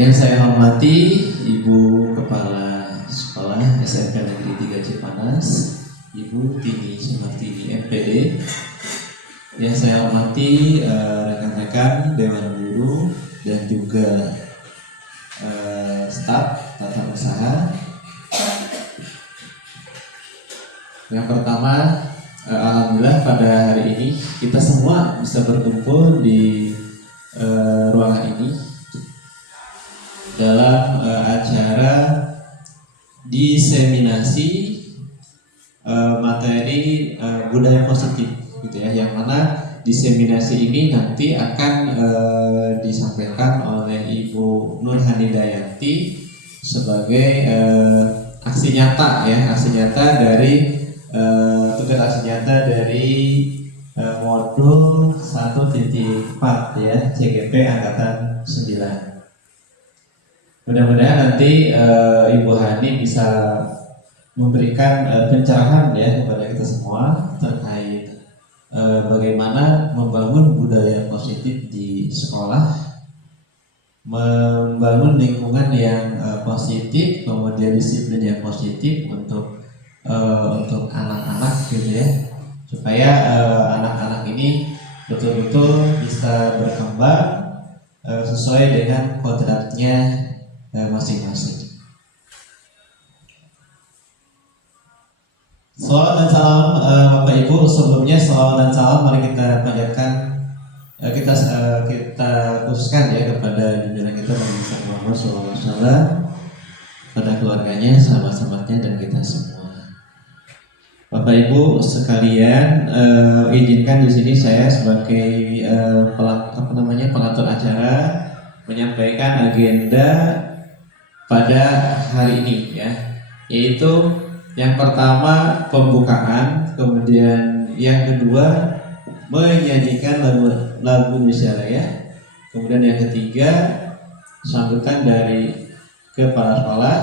Yang saya hormati Ibu Kepala Sekolah SMK Negeri 3 Cipanas, Ibu Tini Sumartini MPD. Yang saya hormati rekan-rekan Dewan Guru dan juga staf tata usaha. Yang pertama, alhamdulillah pada hari ini kita semua bisa berkumpul di ruangan ini dalam acara diseminasi materi budaya positif, gitu ya. Yang mana diseminasi ini nanti akan disampaikan oleh Ibu Nur Hanidayanti sebagai aksi nyata, ya, aksi nyata dari tugas aksi nyata dari modul 1.4 ya, CGP angkatan 9. Mudah-mudahan nanti Ibu Hani bisa memberikan pencerahan ya kepada kita semua terkait bagaimana membangun budaya positif di sekolah, membangun lingkungan yang positif, kemudian disiplin yang positif untuk anak-anak, gitu ya, supaya anak-anak ini betul-betul bisa berkembang sesuai dengan kodratnya masing-masing. Salawat dan salam Bapak Ibu. Sebelumnya salawat dan salam mari kita panjatkan, kita khususkan ya kepada junjungan kita Nabi Muhammad SAW, pada keluarganya, sahabat-sahabatnya, dan kita semua. Bapak Ibu sekalian, izinkan di sini saya sebagai pengatur acara menyampaikan agenda pada hari ini, ya, yaitu yang pertama pembukaan, kemudian yang kedua menyanyikan lagu Indonesia Raya, kemudian yang ketiga sambutan dari kepala sekolah,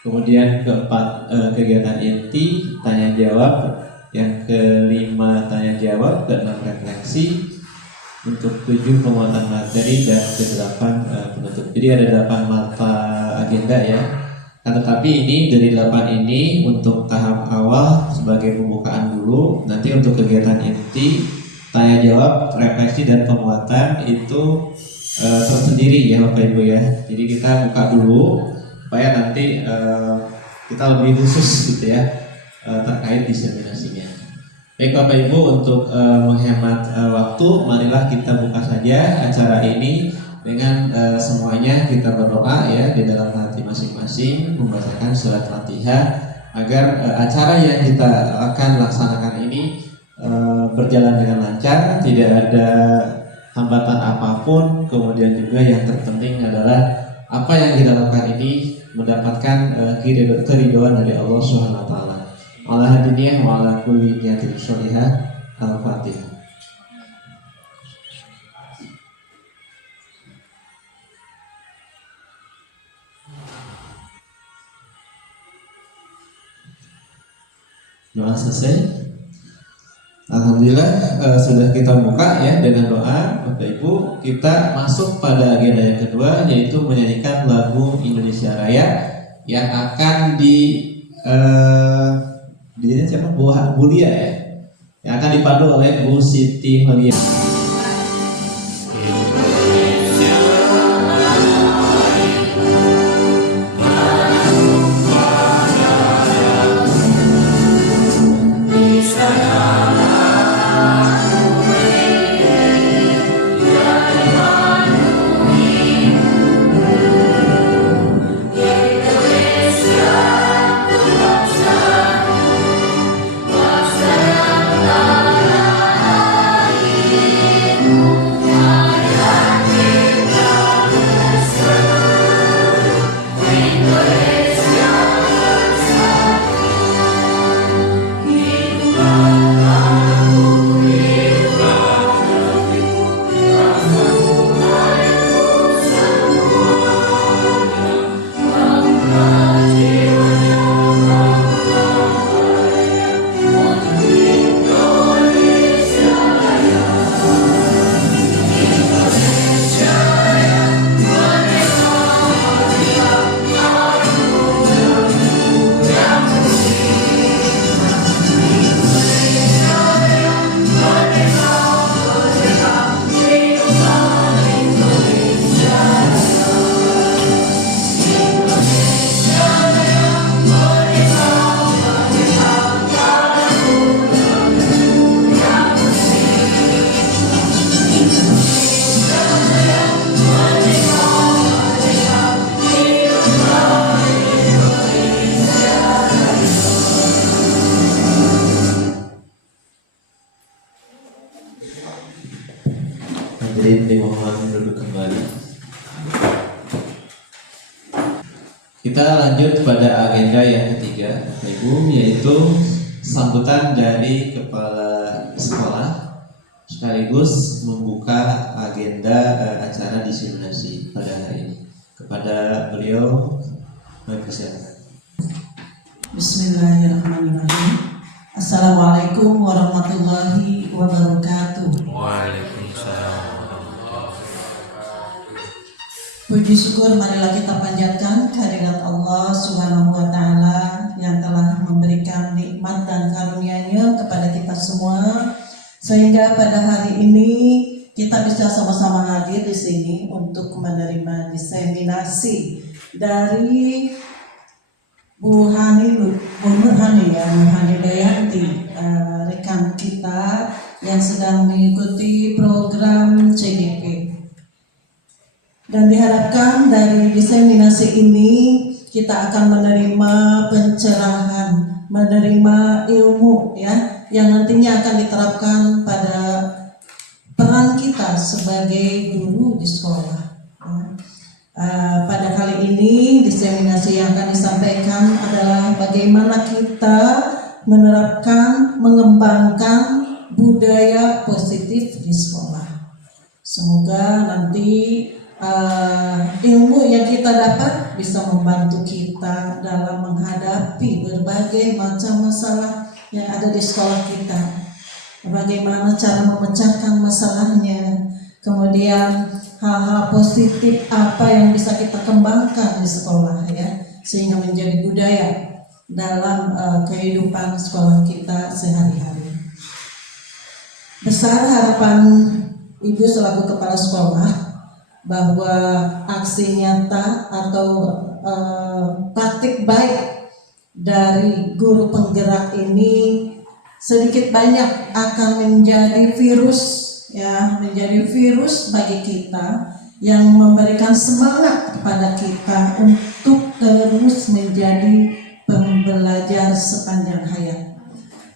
kemudian keempat kegiatan inti tanya jawab, yang kelima tanya jawab, keenam refleksi, untuk 7 penguatan materi, dan ke-8 penutup. Jadi ada 8 mata agenda ya. Nah, tetapi ini dari 8 ini untuk tahap awal sebagai pembukaan dulu. Nanti untuk kegiatan inti, tanya jawab, refleksi, dan penguatan itu tersendiri ya Bapak Ibu ya. Jadi kita buka dulu supaya nanti kita lebih khusus gitu ya terkait diseminasinya. Baik Bapak Ibu, untuk menghemat waktu, marilah kita buka saja acara ini dengan semuanya kita berdoa ya di dalam hati masing-masing, membacakan surat Fatihah agar acara yang kita akan laksanakan ini berjalan dengan lancar, tidak ada hambatan apapun. Kemudian juga yang terpenting adalah apa yang kita lakukan ini mendapatkan keridhaan dari Allah Subhanahu wa taala. Ala hadiniyah wa ala kulli niyatin sholihah. Al-Fatihah. Doa selesai. Alhamdulillah sudah kita buka ya dengan doa. Bapak Ibu, kita masuk pada agenda yang kedua, yaitu menyanyikan lagu Indonesia Raya yang akan dijadikan siapa? Bu Lia ya, yang akan dipandu oleh Bu Siti Malia. Kita lanjut pada agenda yang ketiga, Bapak Ibu, yaitu sambutan dari kepala sekolah sekaligus membuka agenda acara diseminasi pada hari ini. Kepada beliau, persilakan. Bismillahirrahmanirrahim. Assalamualaikum warahmatullahi wabarakatuh. Waalaikumsalam. Puji syukur marilah kita panjatkan kehadirat Allah Subhanahu wa taala yang telah memberikan nikmat dan karunia-Nya kepada kita semua sehingga pada hari ini kita bisa sama-sama hadir di sini untuk menerima diseminasi dari Bu Nurhani Dayanti, rekan kita yang sedang mengikuti program CGP. Dan diharapkan dari diseminasi ini kita akan menerima pencerahan, menerima ilmu ya, yang nantinya akan diterapkan pada peran kita sebagai guru di sekolah. Pada kali ini diseminasi yang akan disampaikan adalah bagaimana kita menerapkan, mengembangkan budaya positif di sekolah. Semoga nanti ilmu yang kita dapat bisa membantu kita dalam menghadapi berbagai macam masalah yang ada di sekolah kita. Bagaimana cara memecahkan masalahnya, kemudian hal-hal positif apa yang bisa kita kembangkan di sekolah ya, sehingga menjadi budaya dalam kehidupan sekolah kita sehari-hari. Besar harapan Ibu selaku kepala sekolah bahwa aksi nyata atau praktik baik dari guru penggerak ini sedikit banyak akan menjadi virus ya, menjadi virus bagi kita yang memberikan semangat kepada kita untuk terus menjadi pembelajar sepanjang hayat.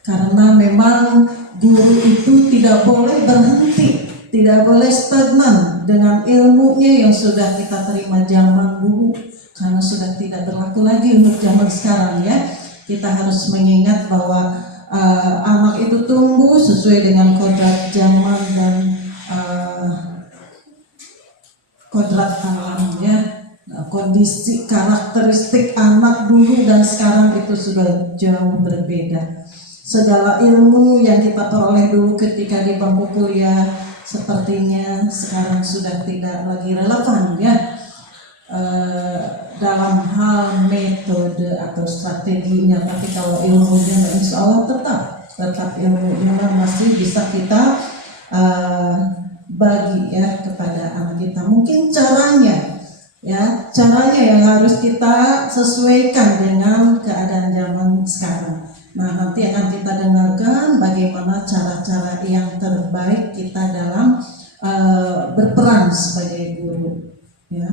Karena memang guru itu tidak boleh berhenti, tidak boleh stagnan dengan ilmunya yang sudah kita terima zaman dulu, karena sudah tidak berlaku lagi untuk zaman sekarang ya. Kita harus mengingat bahwa anak itu tumbuh sesuai dengan kodrat zaman dan kodrat alamnya. Kondisi karakteristik anak dulu dan sekarang itu sudah jauh berbeda. Segala ilmu yang kita peroleh dulu ketika di bangku kuliah sepertinya sekarang sudah tidak lagi relevan ya, dalam hal metode atau strateginya. Tapi kalau ilmunya insya Allah tetap ilmunya masih bisa kita bagi ya kepada anak kita. Mungkin caranya yang harus kita sesuaikan dengan keadaan zaman sekarang. Nah, nanti akan kita dengarkan bagaimana cara-cara yang terbaik kita dalam berperan sebagai guru ya.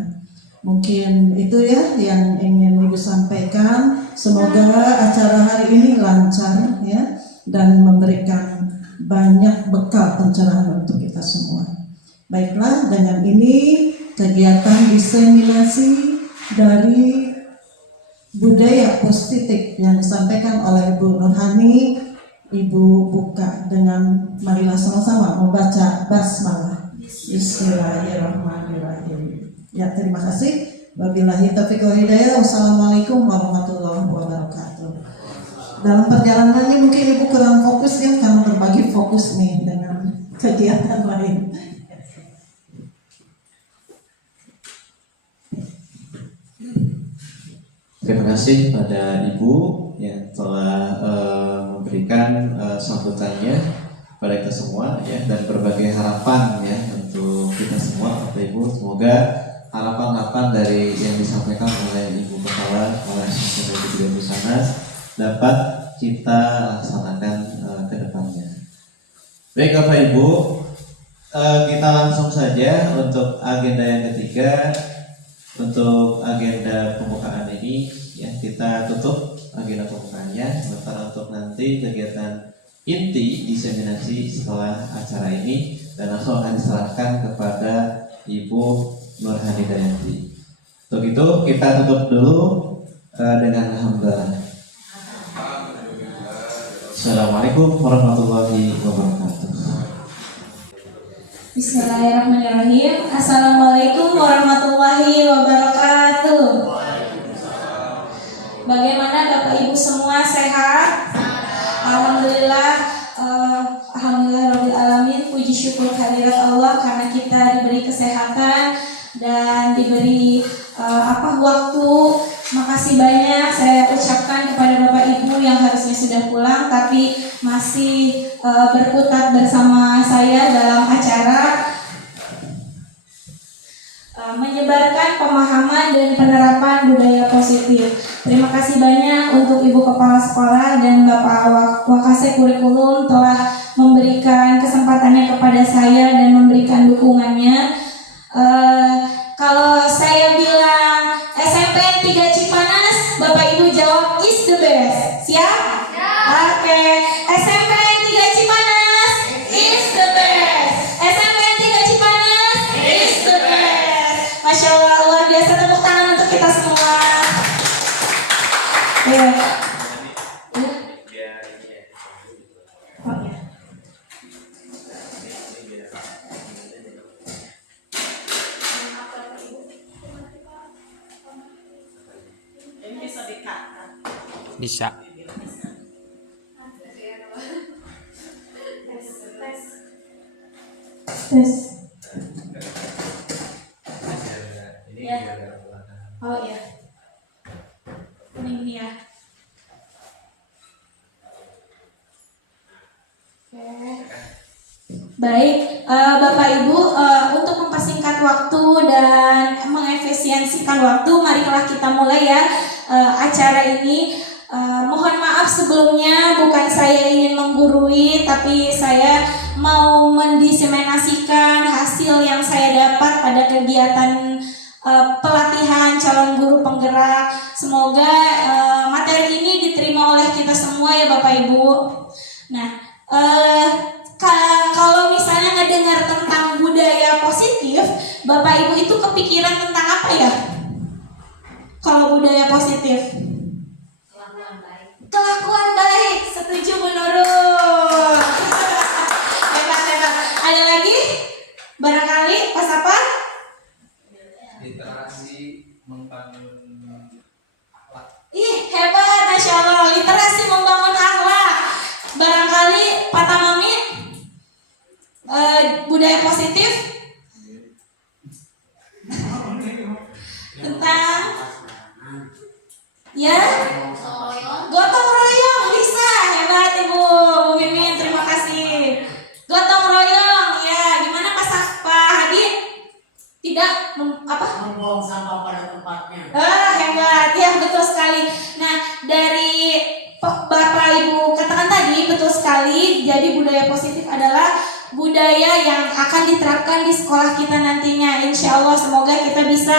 Mungkin itu ya yang ingin Ibu sampaikan. Semoga acara hari ini lancar ya dan memberikan banyak bekal pencerahan untuk kita semua. Baiklah, dengan ini kegiatan diseminasi dari budaya positif yang disampaikan oleh Bu Nurhani, Ibu buka dengan marilah sama-sama membaca basmalah. Bismillahirrahmanirrahim. Ya, terima kasih. Wabillahi taufiq wal hidayah. Wassalamualaikum warahmatullahi wabarakatuh. Dalam perjalanannya mungkin Ibu kurang fokus ya, karena berbagi fokus nih dengan kegiatan lain. Terima kasih pada Ibu yang telah memberikan sambutannya kepada kita semua ya, dan berbagai harapan ya untuk kita semua Bapak Ibu. Semoga harapan-harapan dari yang disampaikan oleh Ibu Kepala oleh di sana dapat kita laksanakan ke depannya. Baik Bapak Ibu, kita langsung saja untuk agenda yang ketiga. Untuk agenda pembukaan ini ya, kita tutup agenda pembukaannya, sementara untuk nanti kegiatan inti diseminasi setelah acara ini dan langsung akan diserahkan kepada Ibu Nurhani Dayanti. Untuk itu kita tutup dulu dengan hamba. Assalamualaikum warahmatullahi wabarakatuh. Bismillahirrahmanirrahim. Assalamualaikum warahmatullahi wabarakatuh. Bagaimana Bapak Ibu semua sehat? Alhamdulillah. Alhamdulillah alamin. Puji syukur kehadirat Allah karena kita diberi kesehatan dan diberi waktu. Makasih banyak saya ucapkan kepada Bapak Ibu yang harusnya sudah pulang tapi masih berkutat bersama saya dalam acara menyebarkan pemahaman dan penerapan budaya positif. Terima kasih banyak untuk Ibu Kepala Sekolah dan Bapak Wakase Kurikulum telah memberikan kesempatannya kepada saya dan memberikan dukungannya. Kalau saya bilang SMP 3 Cipanas, Bapak Ibu jawab is the best. Siap? Oke. SMP 3 Cipanas is the best. SMP 3 Cipanas is the best. Masya Allah, luar biasa, tepuk tangan untuk kita semua. Ya. Oh, ya. Bisa. Tes. Ya. Oh ya. Ini ya. Oke. Baik, Bapak Ibu, untuk mempersingkat waktu dan mengefisiensikan waktu, marilah kita mulai ya acara ini. Mohon maaf sebelumnya, bukan saya ingin menggurui, tapi saya mau mendiseminasikan hasil yang saya dapat pada kegiatan pelatihan calon guru penggerak. Semoga materi ini diterima oleh kita semua ya Bapak Ibu. Nah, kalau misalnya ngedengar tentang budaya positif, Bapak Ibu itu kepikiran tentang apa ya? Kalau budaya positif? Kelakuan baik, setuju Bu Nurul. Hebat. Ada lagi? Barangkali Pas apa? Literasi membangun akhlak. Ih, hebat, Masya Allah. Literasi membangun akhlak. Barangkali Pak Tamamin, budaya positif tentang ya gotong royong. Bisa, hebat Ibu Mimin, terima kasih. Gotong royong, ya. Gimana Pak Hadi? Tidak membuang sampah pada tempatnya. Hebat, ya betul sekali. Nah, dari Bapak Ibu katakan tadi betul sekali. Jadi budaya positif adalah budaya yang akan diterapkan di sekolah kita nantinya. Insya Allah semoga kita bisa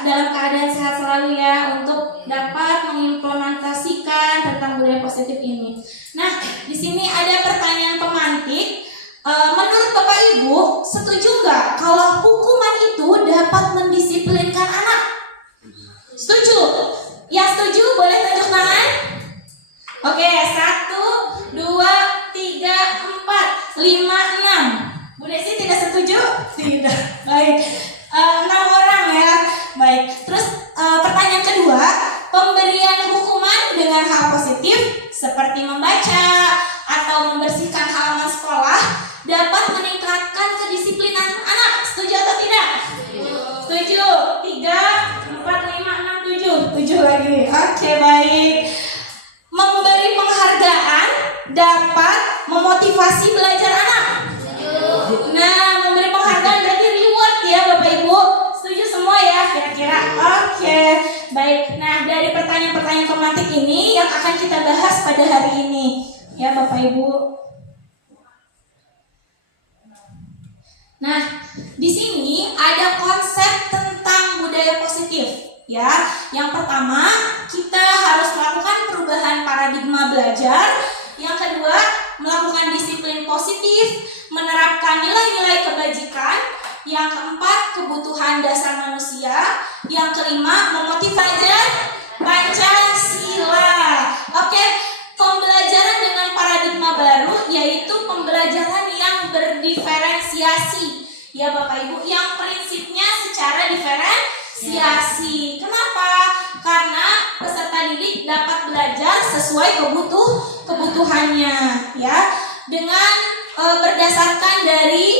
dalam keadaan sehat selalu ya untuk dapat mengimplementasikan tentang budaya positif ini. Nah, di sini ada pertanyaan pemantik. Menurut Bapak Ibu, setuju nggak kalau hukuman itu dapat mendisiplinkan anak? Setuju? Yang setuju boleh tunjuk tangan. Oke, 1, 2, 3, 4, 5, 6. Bu Desi tidak setuju? Tidak. Baik. 6 orang ya. Baik. Terus pertanyaan kedua, pemberian hukuman dengan hal positif seperti membaca atau membersihkan halaman sekolah dapat meningkatkan kedisiplinan anak. Setuju atau tidak? Setuju. 3, 4, 5, 6, 7. 7 lagi. Oke, baik. Memberi penghargaan dapat memotivasi belajar anak. Nah, memberi penghargaan berarti reward ya Bapak Ibu. Setuju semua ya kira-kira? Oke, baik. Nah, dari pertanyaan-pertanyaan pemantik ini yang akan kita bahas pada hari ini ya Bapak Ibu. Nah, di sini ada konsep tentang budaya positif ya. Yang pertama, kita harus melakukan perubahan paradigma belajar. Yang kedua, melakukan disiplin positif, menerapkan nilai-nilai kebajikan. Yang keempat, kebutuhan dasar manusia. Yang kelima, memotivasi. Pancasila. Oke, pembelajaran dengan paradigma baru yaitu pembelajaran yang berdiferensiasi. Ya Bapak Ibu, yang prinsipnya secara diferensiasi. Kenapa? Karena peserta didik dapat belajar sesuai kebutuhannya, ya, dengan berdasarkan dari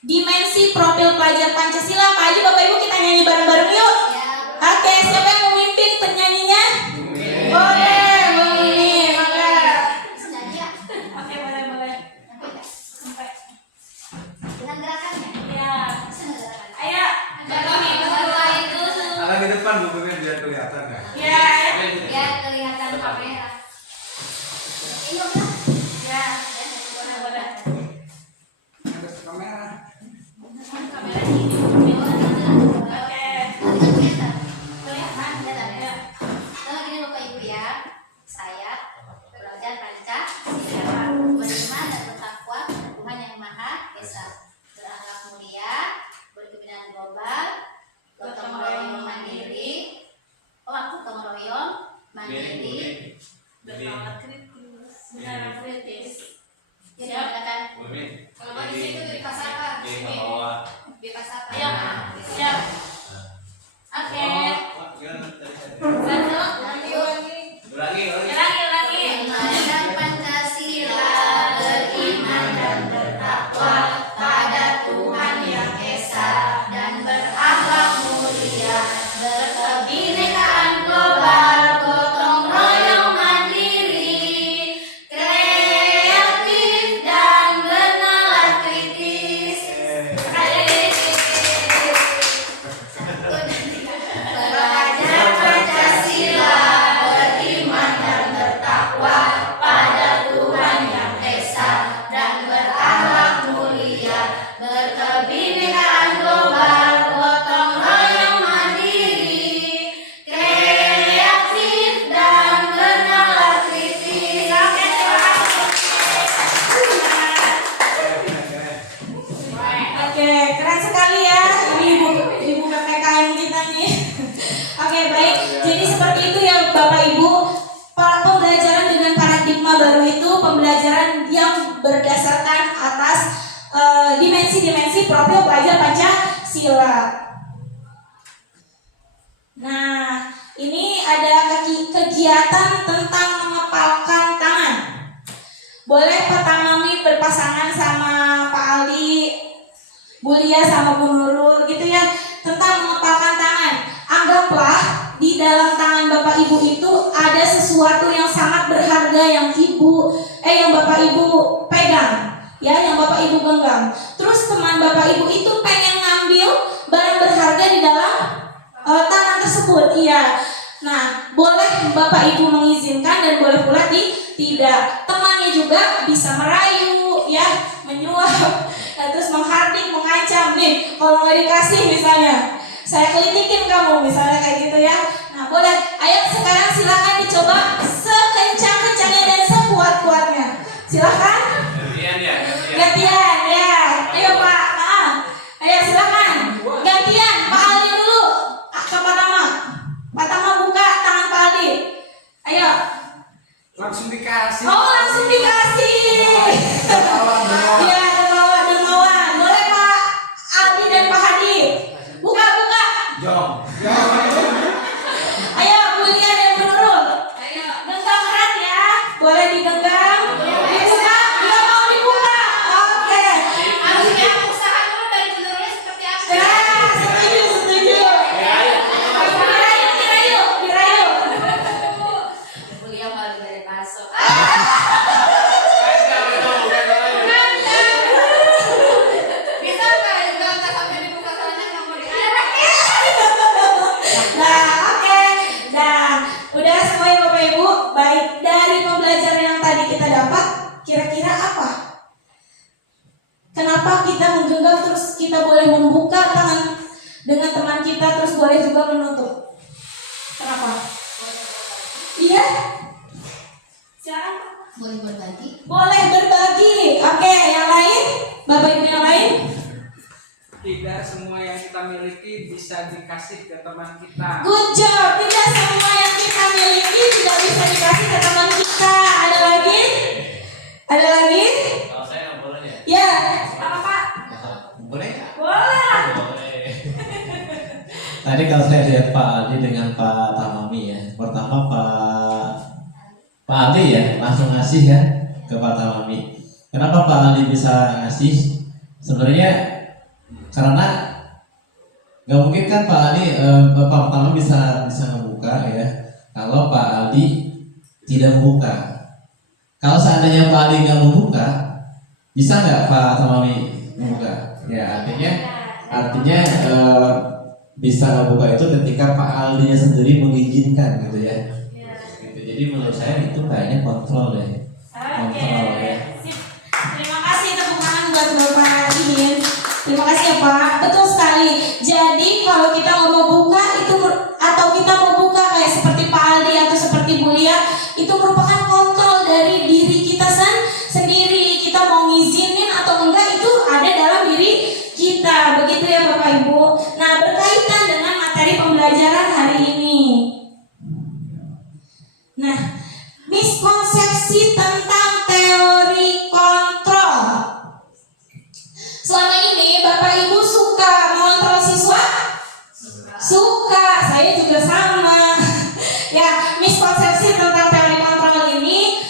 dimensi profil pelajar Pancasila. Pak Haji, Bapak Ibu, kita nyanyi bareng-bareng yuk. Oke, siapa yang mau mimpin penyanyinya? Boleh, boleh. Oke, boleh. Sampai. Dengan gerakannya. Ya. Ayo, Ada di depan Bu Bebe biar kelihatan kan? ya. Biar kelihatan kamera. Ini udah. Ya. Boleh. Ada kamera. Kamera di sini. Oke. Kelihatan, ya. Nah, gini Bapak Ibu ya. Saya belajar Pancasila, beriman dan bertakwa kepada Tuhan Yang Maha Esa, berakhlak mulia, berkebinekaan global, gotong royong mandiri. Gotong royong mandiri. Berpengalaman kritis. Jadi katakan Kalau di situ dipasarkan, sini dipasarkan. Ayo, siap. Oke. Ulangi. Ulangi. Mengajar Pancasila, beriman dan bertakwa pada Tuhan Yang Esa, dan berakhlak mulia, berkebinekaan global, gotong royong mandiri, kreatif dan bernalar kritis. Belajar Pancasila, beriman dan bertakwa pada Tuhan Yang Esa, dan berakhlak mulia, berkebinekaan global, gotong royong mandiri, kreatif dan bernalar kritis. Oke, keren sekali ya ibu PPKM kita nih. Oke, baik. Jadi seperti itu ya Bapak Ibu. Pembelajaran dengan paradigma baru itu pembelajaran yang berdasarkan atas dimensi-dimensi profil pelajar Pancasila. Nah, ini ada kegiatan tentang mengepalkan tangan. Boleh Pak Tamami berpasangan sama Pak Aldi, Bu Lia sama Bu Nurul gitu ya, tentang mengepalkan tangan. Anggaplah di dalam tangan Bapak Ibu itu ada sesuatu yang sangat berharga yang Bapak Ibu pegang, ya, yang Bapak Ibu genggam. Terus teman Bapak Ibu itu pengen ngambil barang berharga di dalam tangan tersebut, iya. Nah, boleh Bapak Ibu mengizinkan dan boleh pula tidak. Temannya juga bisa merayu, ya, menyuap, terus menghardik, mengancam nih. Kalau nggak dikasih misalnya, saya kelitikin kamu, misalnya kayak gitu ya. Nah, boleh. Ayo sekarang silakan dicoba sekencang-kencangnya dan sekuat-kuatnya. Silakan. Gantian ya. Ayo Pak. Ayo silakan. Gantian. Pak Aldi dulu. Ke Pak Tama. Pak Tama buka tangan Pak Aldi. Ayo. Langsung dikasih. Oh, langsung dikasih. Iya, dermawan. Boleh Pak Aldi dan Pak Hadi. Buka. Jom. Ayo, Bu Lia dan Bu Nurul. Genggam erat ya. Boleh digenggam. Dibuka. Dia mau dibuka. Oke. Harusnya usaha dulu dari benurnya seperti apa? Ya, setuju. Dirayu. Kuliah malu dari masuk. Bisa nggak juga nggak sampai dibuka soalnya nggak mau diarah. Nah, oke. Nah, udah semuanya Bapak Ibu. Baik, dari pembelajaran yang tadi kita dapat, kira-kira apa? Kenapa kita menggenggam terus kita boleh membuka tangan dengan teman kita terus boleh juga menutup? Kenapa? Iya? Silakan. Boleh berbagi. Boleh berbagi. Oke, yang lain? Bapak Ibu yang lain? Tidak semua yang kita miliki bisa dikasih ke teman kita. Good job. Tidak semua yang lihat Pak Aldi dengan Pak Tamami ya. Pertama Pak Aldi ya langsung ngasih ya ke Pak Tamami. Kenapa Pak Aldi bisa ngasih? Sebenarnya karena nggak mungkin kan Pak Aldi Pak Tamami bisa membuka ya. Kalau Pak Aldi tidak membuka. Kalau seandainya Pak Aldi nggak membuka, bisa nggak Pak Tamami membuka? Ya artinya bisa membuka itu ketika Pak Aldinya sendiri mengizinkan gitu ya. Gitu. Jadi menurut saya itu kayaknya kontrol deh. Kontrol ya. Sip. Terima kasih tepuk tangan buat Bapak Iin. Terima kasih ya Pak. Betul sekali. Jadi kalau kita mau buka itu atau kita mau buka kayak seperti Pak Aldi atau seperti Bu Lia, itu merupakan kontrol dari diri kita sendiri. Kita mau ngizinin atau enggak itu ada dalam diri kita. Begitu ya Bapak Ibu. Nah, berkaitan dengan materi pembelajaran hari ini. Nah, miskonsepsi tentang teori kontrol. Selama ini Bapak Ibu suka mengontrol siswa? Suka, saya juga sama. Ya, miskonsepsi tentang teori kontrol ini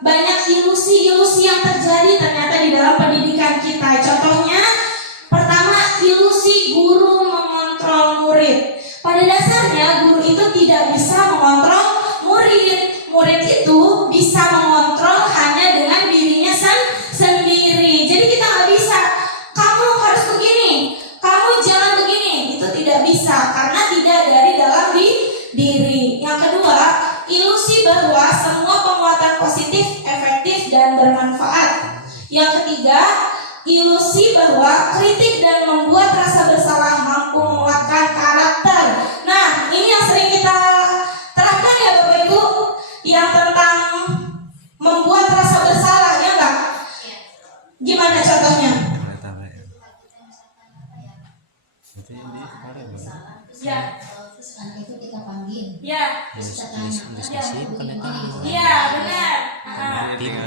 banyak ilusi-ilusi yang terjadi ternyata di dalam pendidikan kita. Contohnya, pertama, ilusi guru mengontrol murid. Pada dasarnya guru itu tidak bisa mengontrol murid. Murid itu bisa mengontrol hanya dengan dirinya sendiri. Jadi kita nggak bisa, kamu harus begini, kamu jangan begini. Itu tidak bisa karena tidak dari dalam diri. Yang kedua, ilusi bahwa semua penguatan positif, efektif, dan bermanfaat. Yang ketiga, ilusi bahwa kritik dan membuat rasa bersalah mampu menguatkan karakter. Nah, ini yang sering kita terapkan ya Bapak Ibu, yang tentang membuat rasa bersalah, ya enggak? Gimana contohnya? Ya. Terus anak itu kita panggil. Ya. Terus kita tanya. Iya, benar.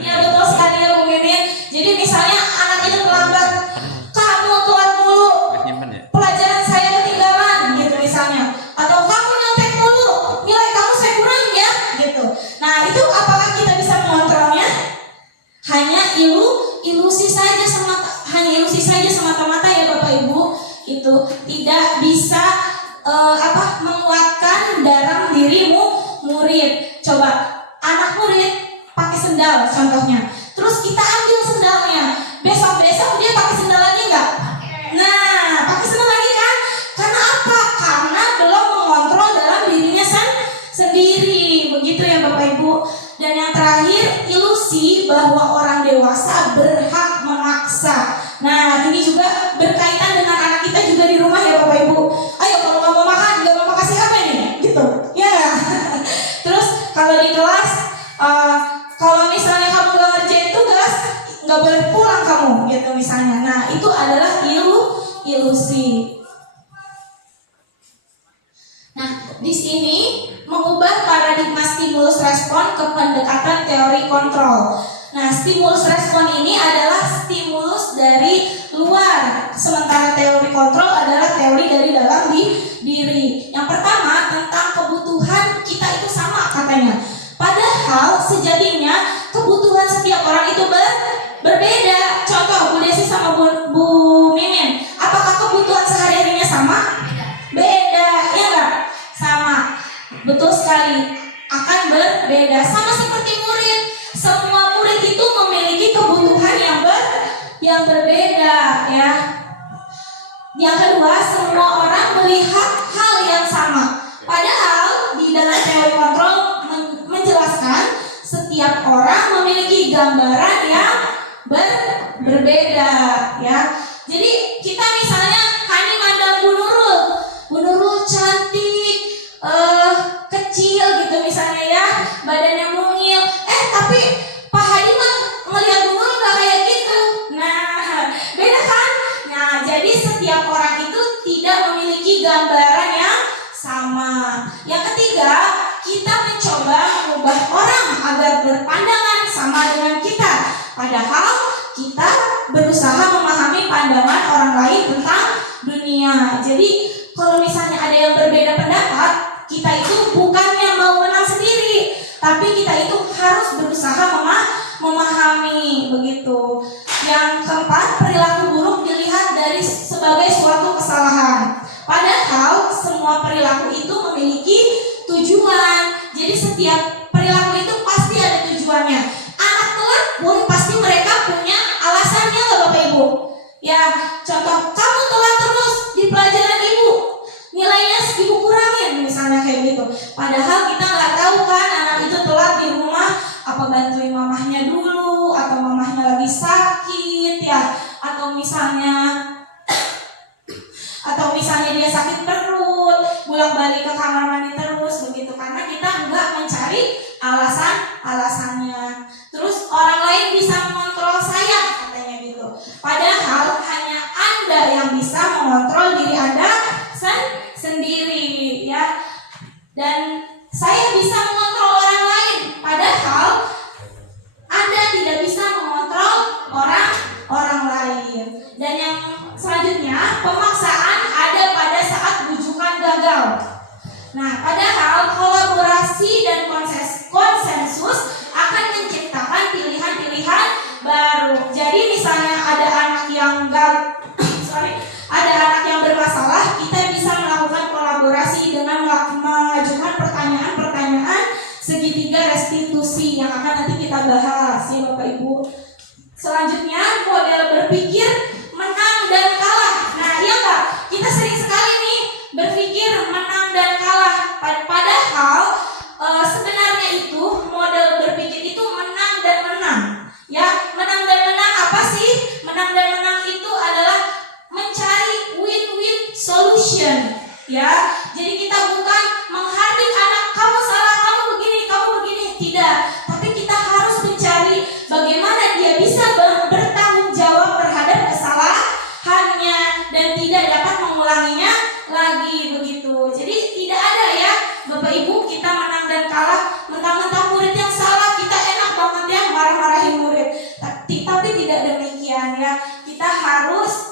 Iya, betul sekali ya Bu Mimin. Jadi misalnya anak itu terlambat, kamu telat mulu, pelajaran saya ketinggalan, gitu misalnya. Atau kamu nyontek mulu, nilai kamu saya kurang ya, gitu. Nah, itu apakah kita bisa mengontrolnya? Hanya ilusi saja semata-mata ya Bapak Ibu. Itu tidak bisa menguatkan dalam dirimu murid. Coba anak murid pakai sendal contohnya, terus kita ambil sendalnya, besok dia pakai sendal lagi enggak? Nah, pakai sendal lagi kan? Karena apa? Karena belum mengontrol dalam dirinya sendiri. Begitu ya Bapak Ibu. Dan yang terakhir, ilusi bahwa orang dewasa berhak memaksa. Nah, ini juga berkaitan dengan anak kita juga di rumah ya Bapak Ibu. Ayo kalau nggak mau makan, nggak mau kasih apa ini? Gitu, ya. Terus kalau di kelas, kalau misalnya kamu nggak ngerjain tugas, nggak boleh pulang kamu, gitu misalnya. Nah, itu adalah ilusi. Nah, di sini mengubah paradigma stimulus respon ke pendekatan teori kontrol. Nah, stimulus respon ini adalah stimulus dari luar, sementara teori kontrol adalah teori dari dalam diri. Yang pertama, tentang kebutuhan kita itu sama katanya. Padahal sejatinya kebutuhan setiap orang itu berbeda. Contoh, Bu Desi sama Bu Mimin, apakah kebutuhan sehari-harinya sama? Beda, ya enggak? Sama. Betul sekali, akan berbeda. Sama seperti murid, semua murid itu memiliki kebutuhan yang berbeda, ya. Yang kedua, semua orang melihat hal yang sama. Padahal di dalam teori kontrol menjelaskan setiap orang memiliki gambaran yang berbeda, ya. Jadi kita misalnya Hani mandang Bu Nurul cantik, kecil gitu misalnya ya, badannya mungil. Tapi Pak Hadi mah ngelihat Bu Nurul nggak kayak gitu. Nah, beda kan? Nah, jadi setiap orang itu tidak memiliki gambaran yang sama. Yang ketiga, kita mencoba mengubah orang agar berpandangan sama dengan kita. Padahal kita berusaha memahami pandangan orang lain tentang dunia. Jadi kalau misalnya ada yang berbeda pendapat, kita itu bukannya mau menang sendiri, tapi kita itu harus berusaha memahami begitu. Yang keempat, perilaku buruk dilihat dari sebagai suatu kesalahan. Padahal semua perilaku itu memiliki tujuan. Jadi setiap perilaku itu pasti ada tujuannya. Anak telat pun pasti mereka punya alasannya loh Bapak Ibu. Ya, contoh kamu telat terus di pelajaran ibu, nilainya ibu kurangin misalnya kayak gitu. Padahal kita nggak tahu kan anak itu telat di rumah, apa bantuin mamahnya dulu, atau mamahnya lagi sakit ya, atau misalnya dia sakit perut, bolak-balik ke kamar mandi terus begitu, karena kita nggak mencari alasannya. Terus orang lain bisa mengontrol saya katanya gitu. Padahal hanya Anda yang bisa mengontrol diri Anda sendiri ya. Dan saya bisa mengontrol orang lain, padahal Anda tidak bisa mengontrol orang lain. Dan yang selanjutnya, pemaksaan ada pada saat bujukan gagal. Nah, padahal kolaborasi dan konsensus akan menciptakan pilihan-pilihan baru. Jadi misalnya ada anak yang ada anak yang bermasalah, kita bisa melakukan kolaborasi dengan mengajukan pertanyaan-pertanyaan segitiga restitusi yang akan nanti kita bahas ya Bapak Ibu. Selanjutnya, model berpikir menang dan kalah. Nah, iya Kak, kita sering sekali nih berpikir menang dan kalah. Padahal sebenarnya itu model berpikir itu menang dan menang. Ya, menang dan menang apa sih? Menang dan menang itu adalah mencari win-win solution. Ya, jadi kita bukan menghardik anak kamu salah, kamu begini, tidak. Tapi kita harus mencari bagaimana dia bisa bertanggung jawab terhadap kesalahannya dan tidak dapat mengulanginya lagi begitu. Jadi tidak ada ya Bapak Ibu kita menang dan kalah mentang-mentang murid yang salah kita enak banget ya marah-marahin murid. Tapi tidak demikian ya. Kita harus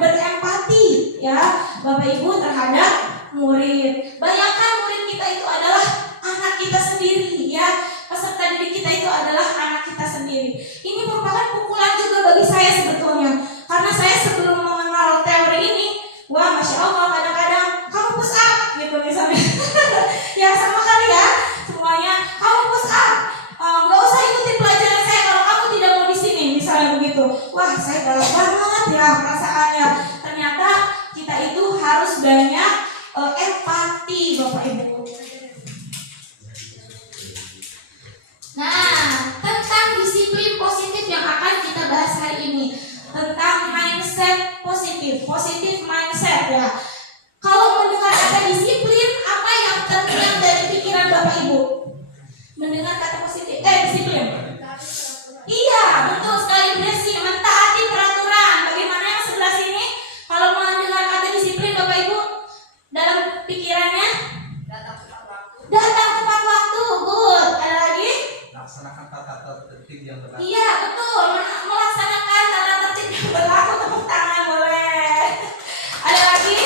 berempati ya Bapak Ibu terhadap murid. Bayangkan murid kita itu adalah anak kita sendiri ya. Peserta didik kita itu adalah anak kita sendiri. Ini merupakan pukulan juga bagi saya sebetulnya. Karena saya sebelum mengenal teori ini, wah Masya Allah kadang-kadang kamu push up gitu misalnya. Ya sama kali ya semuanya, kamu push up, nggak usah ikuti pelajaran saya kalau kamu tidak mau di sini misalnya begitu. Wah saya galak banget ya perasaannya. Ternyata kita itu harus banyak empati Bapak Ibu. Nah, tentang disiplin positif yang akan kita bahas hari ini, tentang mindset positif mindset ya. Kalau mendengar kata disiplin, apa yang terdiam dari pikiran Bapak Ibu? Mendengar kata disiplin. Iya, betul sekali Bresi, mentaati peraturan. Bagaimana yang sebelah sini? Kalau mendengar kata disiplin Bapak Ibu, dalam pikirannya datang tepat waktu. Good. Ada lagi? Laksanakan tata tertib yang berlaku. Iya betul, melaksanakan tata tertib yang berlaku. Tepuk tangan boleh. Ada lagi?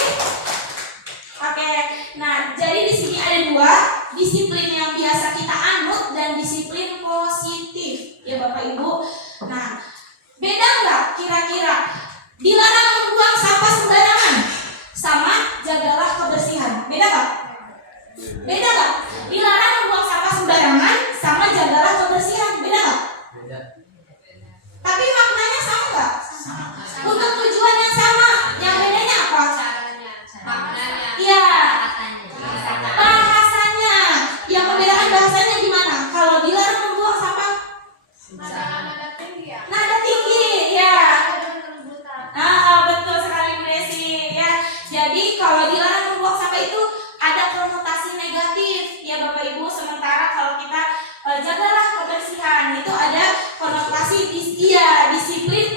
Oke. Nah, jadi di sini ada dua disiplin yang biasa kita anut dan disiplin positif, ya Bapak Ibu. Nah, beda nggak kira-kira dilarang membuang sampah sembarangan sama jagalah kebersihan? Beda nggak? Beda nggak? Dilarang membuang sampah sembarangan sama jagalah kebersihan, beda nggak? Beda. Tapi maknanya sama nggak? Untuk tujuan yang sama, yang bedanya apa? Maknanya. Iya, bahasanya. Yang membedakan bahasanya gimana? Kalau dilarang membuang sampah Nada tinggi ya. nada tinggi, ya. Betul sekali Bu Desi, ya. Jadi kalau dilarang membuang sampah itu ada konotasi negatif, ya Bapak Ibu. Sementara kalau kita jagalah kebersihan itu ada konotasi disiplin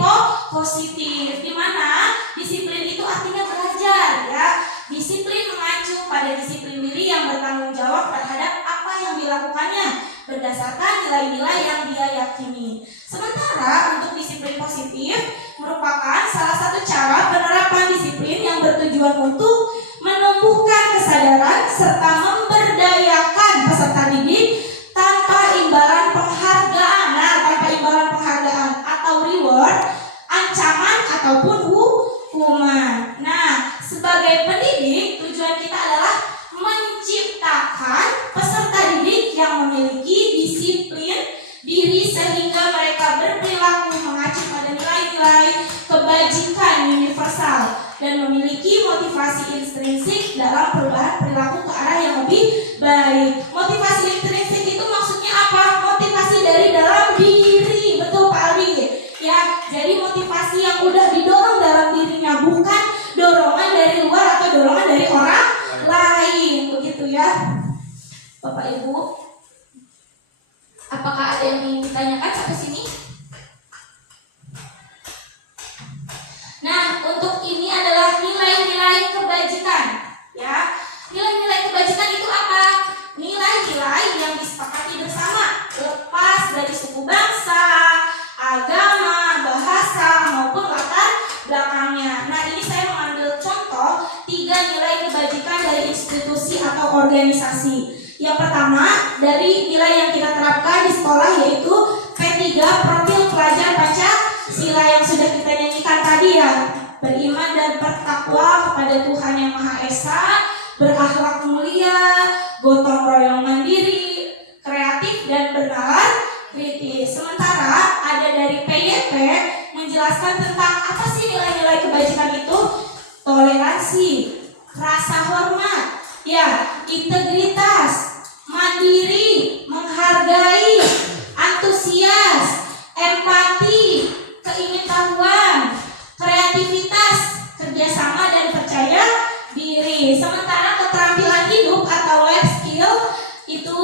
positif, di mana disiplin itu artinya belajar ya. Disiplin mengacu pada disiplin diri yang bertanggung jawab terhadap apa yang dilakukannya berdasarkan nilai-nilai yang dia yakini. Sementara untuk disiplin positif merupakan salah satu cara penerapan disiplin yang bertujuan untuk menumbuhkan kesadaran serta memberdayakan peserta didik tanpa imbalan penghargaan. Nah, tanpa imbalan penghargaan atau reward, ancaman ataupun hukuman. Nah, sebagai pendidik, tujuan kita adalah menciptakan peserta didik yang memiliki disiplin diri sehingga mereka berperilaku mengacu pada nilai-nilai kebajikan universal dan memiliki motivasi intrinsik dalam perubahan perilaku ke arah yang lebih baik. Motivasi intrinsik itu maksudnya apa? Motivasi dari dalam diri, betul Pak Aldi? Ya, jadi motivasi yang udah didorong dalam dirinya, bukan dorongan dari luar atau dorongan dari orang lain, begitu ya, Bapak Ibu. Apakah ada yang ingin ditanyakan sampai sini? Nah, untuk ini adalah nilai-nilai kebajikan, ya. Nilai-nilai kebajikan itu apa? Nilai-nilai yang disepakati bersama, lepas dari suku bangsa, agama, bahasa maupun latar belakangnya. Nah, ini saya mengambil contoh 3 nilai kebajikan dari institusi atau organisasi. Yang pertama, dari nilai yang kita terapkan di sekolah yaitu P3 Profil Pelajar Pancasila yang sudah kita nyanyikan tadi ya. Beriman dan bertakwa kepada Tuhan Yang Maha Esa, berakhlak mulia, gotong royong mandiri, kreatif dan bernalar kritis. Sementara ada dari PYP menjelaskan tentang apa sih nilai-nilai kebajikan itu? Toleransi, rasa hormat, ya, integritas, mandiri, menghargai, antusias, empati, keingintahuan, kreativitas, kerjasama dan percaya diri. Sementara keterampilan hidup atau life skill itu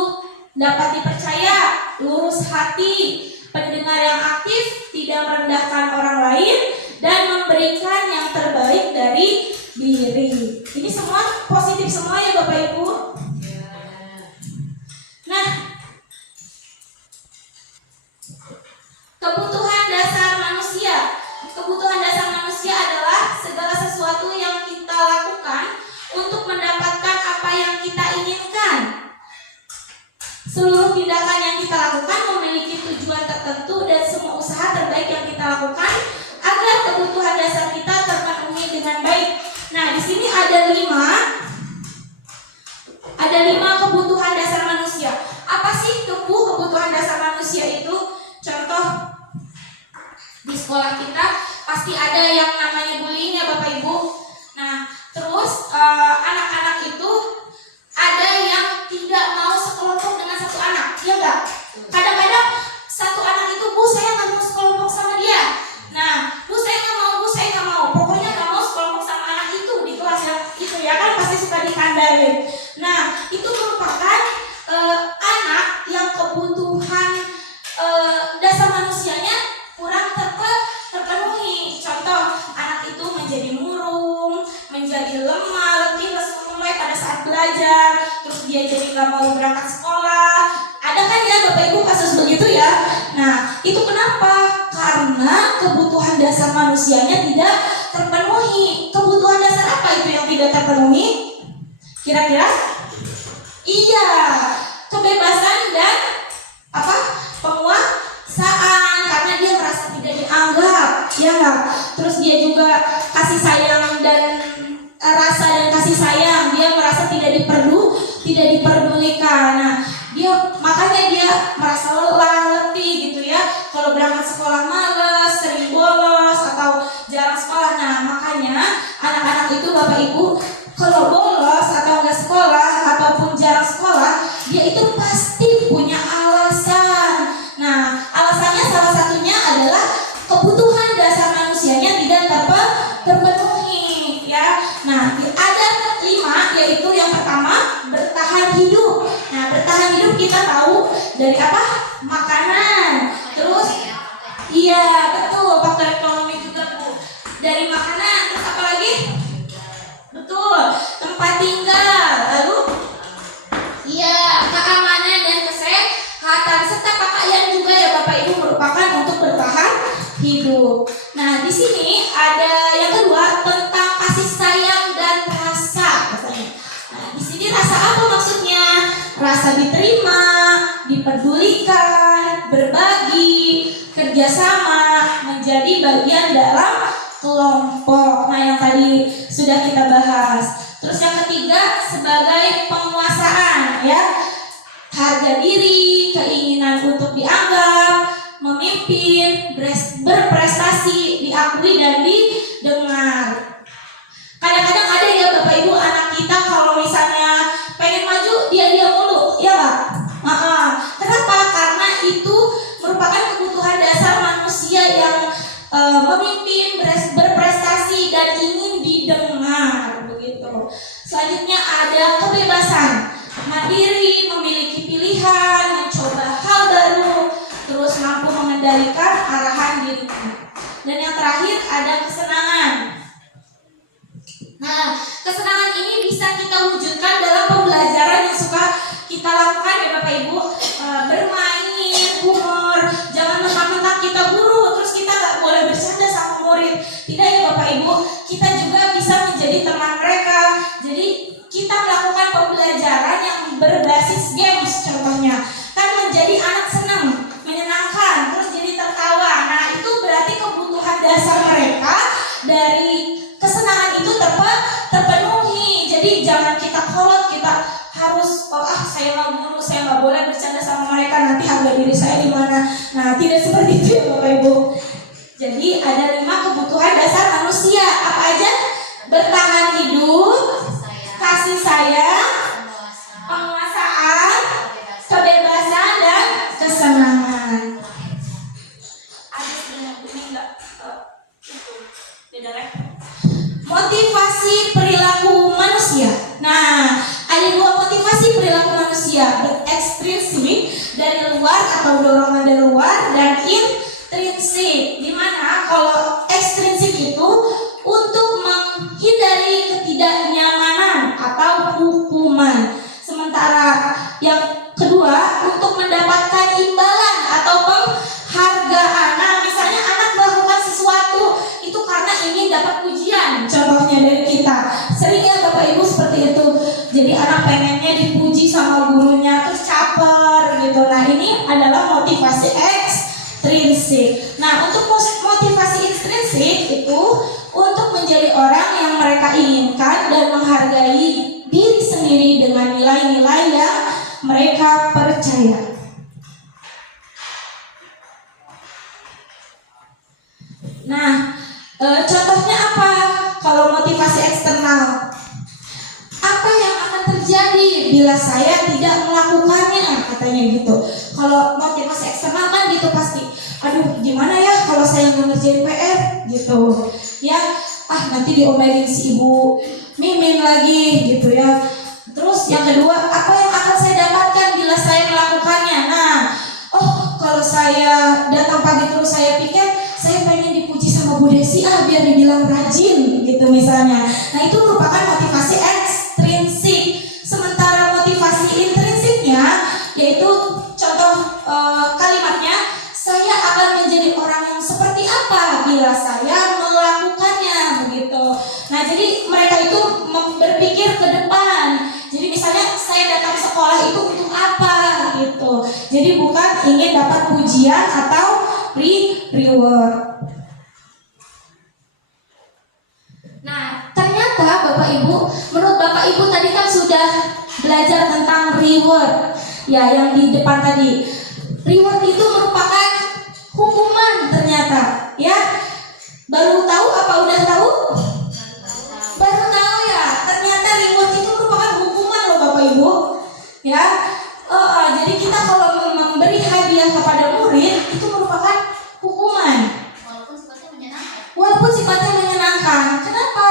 dapat dipercaya, lurus hati, pendengar yang aktif, tidak merendahkan orang lain, dan memberikan yang terbaik dari diri. Ini semua positif semua ya Bapak Ibu. Nah, kebutuhan dasar manusia. Kebutuhan dasar manusia adalah segala sesuatu yang kita lakukan untuk mendapatkan apa yang kita inginkan. Seluruh tindakan yang kita lakukan memiliki tujuan tertentu dan semua usaha terbaik yang kita lakukan agar kebutuhan dasar kita terpenuhi dengan baik. Nah, di sini ada 5 kebutuhan dasar manusia. Apa sih kebutuhan dasar manusia itu? Contoh, di sekolah kita pasti ada yang namanya bullying ya Bapak Ibu. Nah, terus anak-anak itu ada yang tidak mau sekelompok dengan satu anak, ya enggak? Kadang-kadang satu anak itu, Bu saya nggak mau sekelompok sama dia. Nah, Bu saya nggak mau, pokoknya nggak mau sekelompok sama anak itu di kelas itu ya kan, pasti suka dikandarin. Nah, itu merupakan anak yang kebutuhan dasar manusianya kurang terpenuhi. Contoh, anak itu menjadi murung, menjadi lemah, letih, lesu mulai pada saat belajar, terus dia jadi nggak mau berangkat sekolah. Ada kan ya Bapak Ibu kasus begitu ya? Nah, itu kenapa? Karena kebutuhan dasar manusianya tidak terpenuhi. Kebutuhan dasar apa itu yang tidak terpenuhi? Kira-kira? Iya, kebebasan dan penguasaan, karena dia merasa tidak dianggap, ya enggak? Terus dia juga kasih sayang dan rasa dan kasih sayang, dia merasa tidak diperdulikan. Nah, makanya dia merasa lelah, letih gitu ya. Kalau berangkat sekolah malas, sering bolos atau jarang sekolah. Nah, makanya anak-anak itu Bapak Ibu kalau bolos atau enggak sekolah ataupun jarang sekolah, dia itu pasti punya alasan. Nah, alasannya salah satunya adalah kebutuhan dasar manusianya tidak terpenuhi, ya. Nah, ada 5, yaitu yang pertama bertahan hidup. Nah, bertahan hidup kita tahu dari apa? Makanan. Terus, iya betul, faktor ekonomi juga Bu. Dari makanan, terus apa lagi? Betul, tempat tinggal. Lalu, iya, keamanan dan kesehatan serta pakaian juga ya Bapak Ibu merupakan untuk bertahan hidup. Nah, di sini merasa diterima, dipedulikan, berbagi, kerjasama, menjadi bagian dalam kelompok. Nah, yang tadi sudah kita bahas. Terus yang ketiga sebagai penguasaan, ya, harga diri, keinginan untuk dianggap, memimpin, berprestasi, diakui dan didengar. Kadang-kadang ada ya Bapak Ibu anak kita kalau misalnya pengen maju dia mulu, ya Pak? Kenapa? Karena itu merupakan kebutuhan dasar manusia yang memimpin, berprestasi dan ingin didengar, begitu. Selanjutnya ada kebebasan, mandiri, memiliki pilihan, mencoba hal baru, terus mampu mengendalikan arahan dirinya. Dan yang terakhir ada kesenangan. Nah, kesenangan ini bisa kita wujudkan dalam pembelajaran yang suka kita lakukan ya Bapak Ibu. Bermain, humor, jangan mentang-mentang kita guru terus kita gak boleh bercanda sama murid. Tidak ya Bapak Ibu, kita juga bisa menjadi teman mereka. Jadi kita melakukan pembelajaran yang berbasis games contohnya. Kan menjadi anak senang, menyenangkan, terus jadi tertawa. Nah, itu berarti kebutuhan dasar mereka dari kesenangan itu terpenuhi. Jadi jangan kita kolot, kita harus saya mau guru, saya nggak boleh bercanda sama mereka, nanti harga diri saya di mana. Nah, tidak seperti itu ya Bapak Ibu. Jadi ada 5 kebutuhan dasar manusia. Apa aja? Bertahan hidup, kasih sayang, penguasaan, kebebasan dan kesenangan. Motivasi perilaku manusia. Nah, ada 2 motivasi perilaku manusia, ekstrinsik dari luar atau dorongan dari luar, dan intrinsik. Dimana kalau ekstrinsik itu untuk menghindari ketidaknyamanan atau hukuman, sementara yang kedua untuk mendapatkan imbalan atau penghargaan. Nah, misalnya anak melakukan sesuatu itu karena ingin dapat pujian, contohnya dari kita. Sering ya Bapak Ibu seperti itu. Jadi anak pengennya dipuji sama gurunya terus caper gitu. Nah, ini adalah motivasi ekstrinsik. Nah, untuk motivasi ekstrinsik itu untuk menjadi orang yang mereka inginkan dan menghargai diri sendiri dengan nilai-nilai yang mereka percaya. Nah, contohnya apa? Kalau motivasi eksternal, apa yang akan terjadi bila saya tidak melakukannya? Katanya gitu. Kalau motivasi eksternal kan gitu pasti, aduh gimana ya kalau saya nggak ngerjain PR gitu. Ya, nanti diomelin si Ibu Mimin lagi gitu ya. Terus yang kedua, apa yang akan saya dapatkan bila saya melakukannya? Nah, kalau saya datang pagi terus saya pikir saya pengen dipuji sama Bu Desi, biar dibilang rajin gitu misalnya. Nah, itu merupakan motivasi ekstrinsik. Sementara motivasi intrinsiknya yaitu contoh kalimatnya, saya akan menjadi orang yang seperti apa bila saya melakukannya begitu. Nah, jadi mereka itu berpikir ke depan. Jadi misalnya saya datang sekolah itu untuk apa gitu. Jadi bukan ingin dapat pujian atau reward. Nah, ternyata Bapak Ibu, menurut Bapak Ibu tadi kan sudah belajar tentang reward. Ya, yang di depan tadi. Reward itu merupakan hukuman ternyata, ya. Baru tahu apa udah tahu? Baru tahu ya. Ternyata reward itu merupakan hukuman loh Bapak Ibu. Ya. Jadi kita kalau memberi hadiah kepada murid itu merupakan hukuman. Walaupun sifatnya menyenangkan. Kenapa?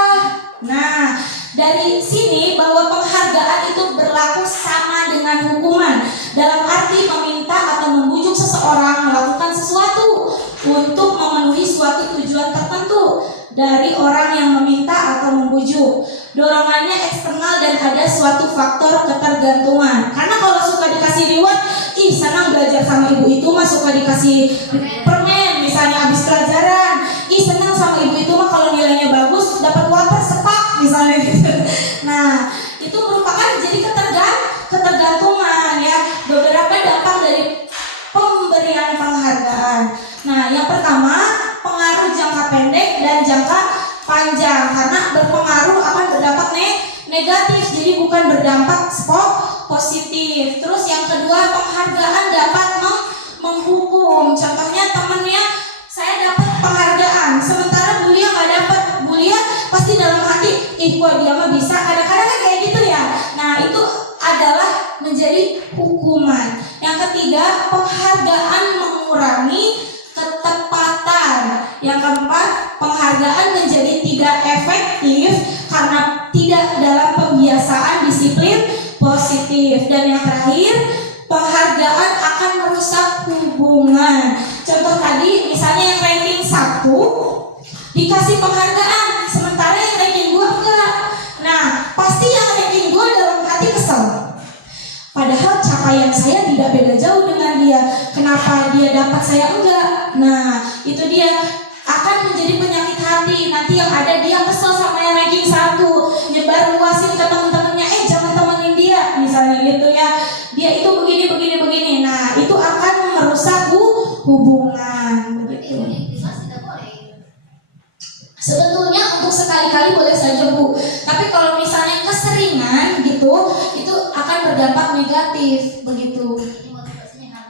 Nah, dari sini bahwa penghargaan itu berlaku sama dengan hukuman, dalam arti meminta atau membujuk seseorang melakukan sesuatu untuk memenuhi suatu tujuan tertentu dari orang yang meminta atau membujuk. Dorongannya eksternal dan ada suatu faktor ketergantungan. Karena kalau suka dikasih reward, senang belajar sama ibu itu mah suka dikasih permen misalnya habis pelajaran. Senang sama ibu itu mah kalau nilainya bagus dapat wafer sepak misalnya gitu. Nah, itu merupakan jadi ketergantungan. panjang karena berpengaruh akan berdampak negatif, jadi bukan berdampak positif. Terus yang kedua, penghargaan dapat menghukum. Contohnya temennya, saya dapat penghargaan, sementara Bulia nggak dapat. Bulia pasti dalam hati, kok dia mah bisa. Kadang-kadang kan kayak gitu ya. Nah itu adalah menjadi hukuman. Yang ketiga, penghargaan mengurangi ketepatan. Yang keempat, penghargaan menjadi tidak efektif karena tidak dalam pembiasaan disiplin positif. Dan yang terakhir, penghargaan akan merusak hubungan. Contoh tadi misalnya yang ranking 1 dikasih penghargaan, sementara yang ranking 2 enggak. Nah pasti yang ranking 2 dalam hati kesel, padahal capaian saya tidak beda jauh dengan dia, kenapa dia dapat saya enggak. Nah itu dia akan menjadi penyakit hati. Nanti yang ada dia kesel sama yang ranking 1, nyebar luasin ke teman-temannya, jangan temenin dia misalnya gitu ya, dia itu begini. Nah itu akan merusak hubungan begitu. Tidak boleh. Sebetulnya untuk sekali-kali boleh saja Bu, tapi kalau misalnya keseringan gitu, itu akan berdampak negatif begitu. Jadi motivasinya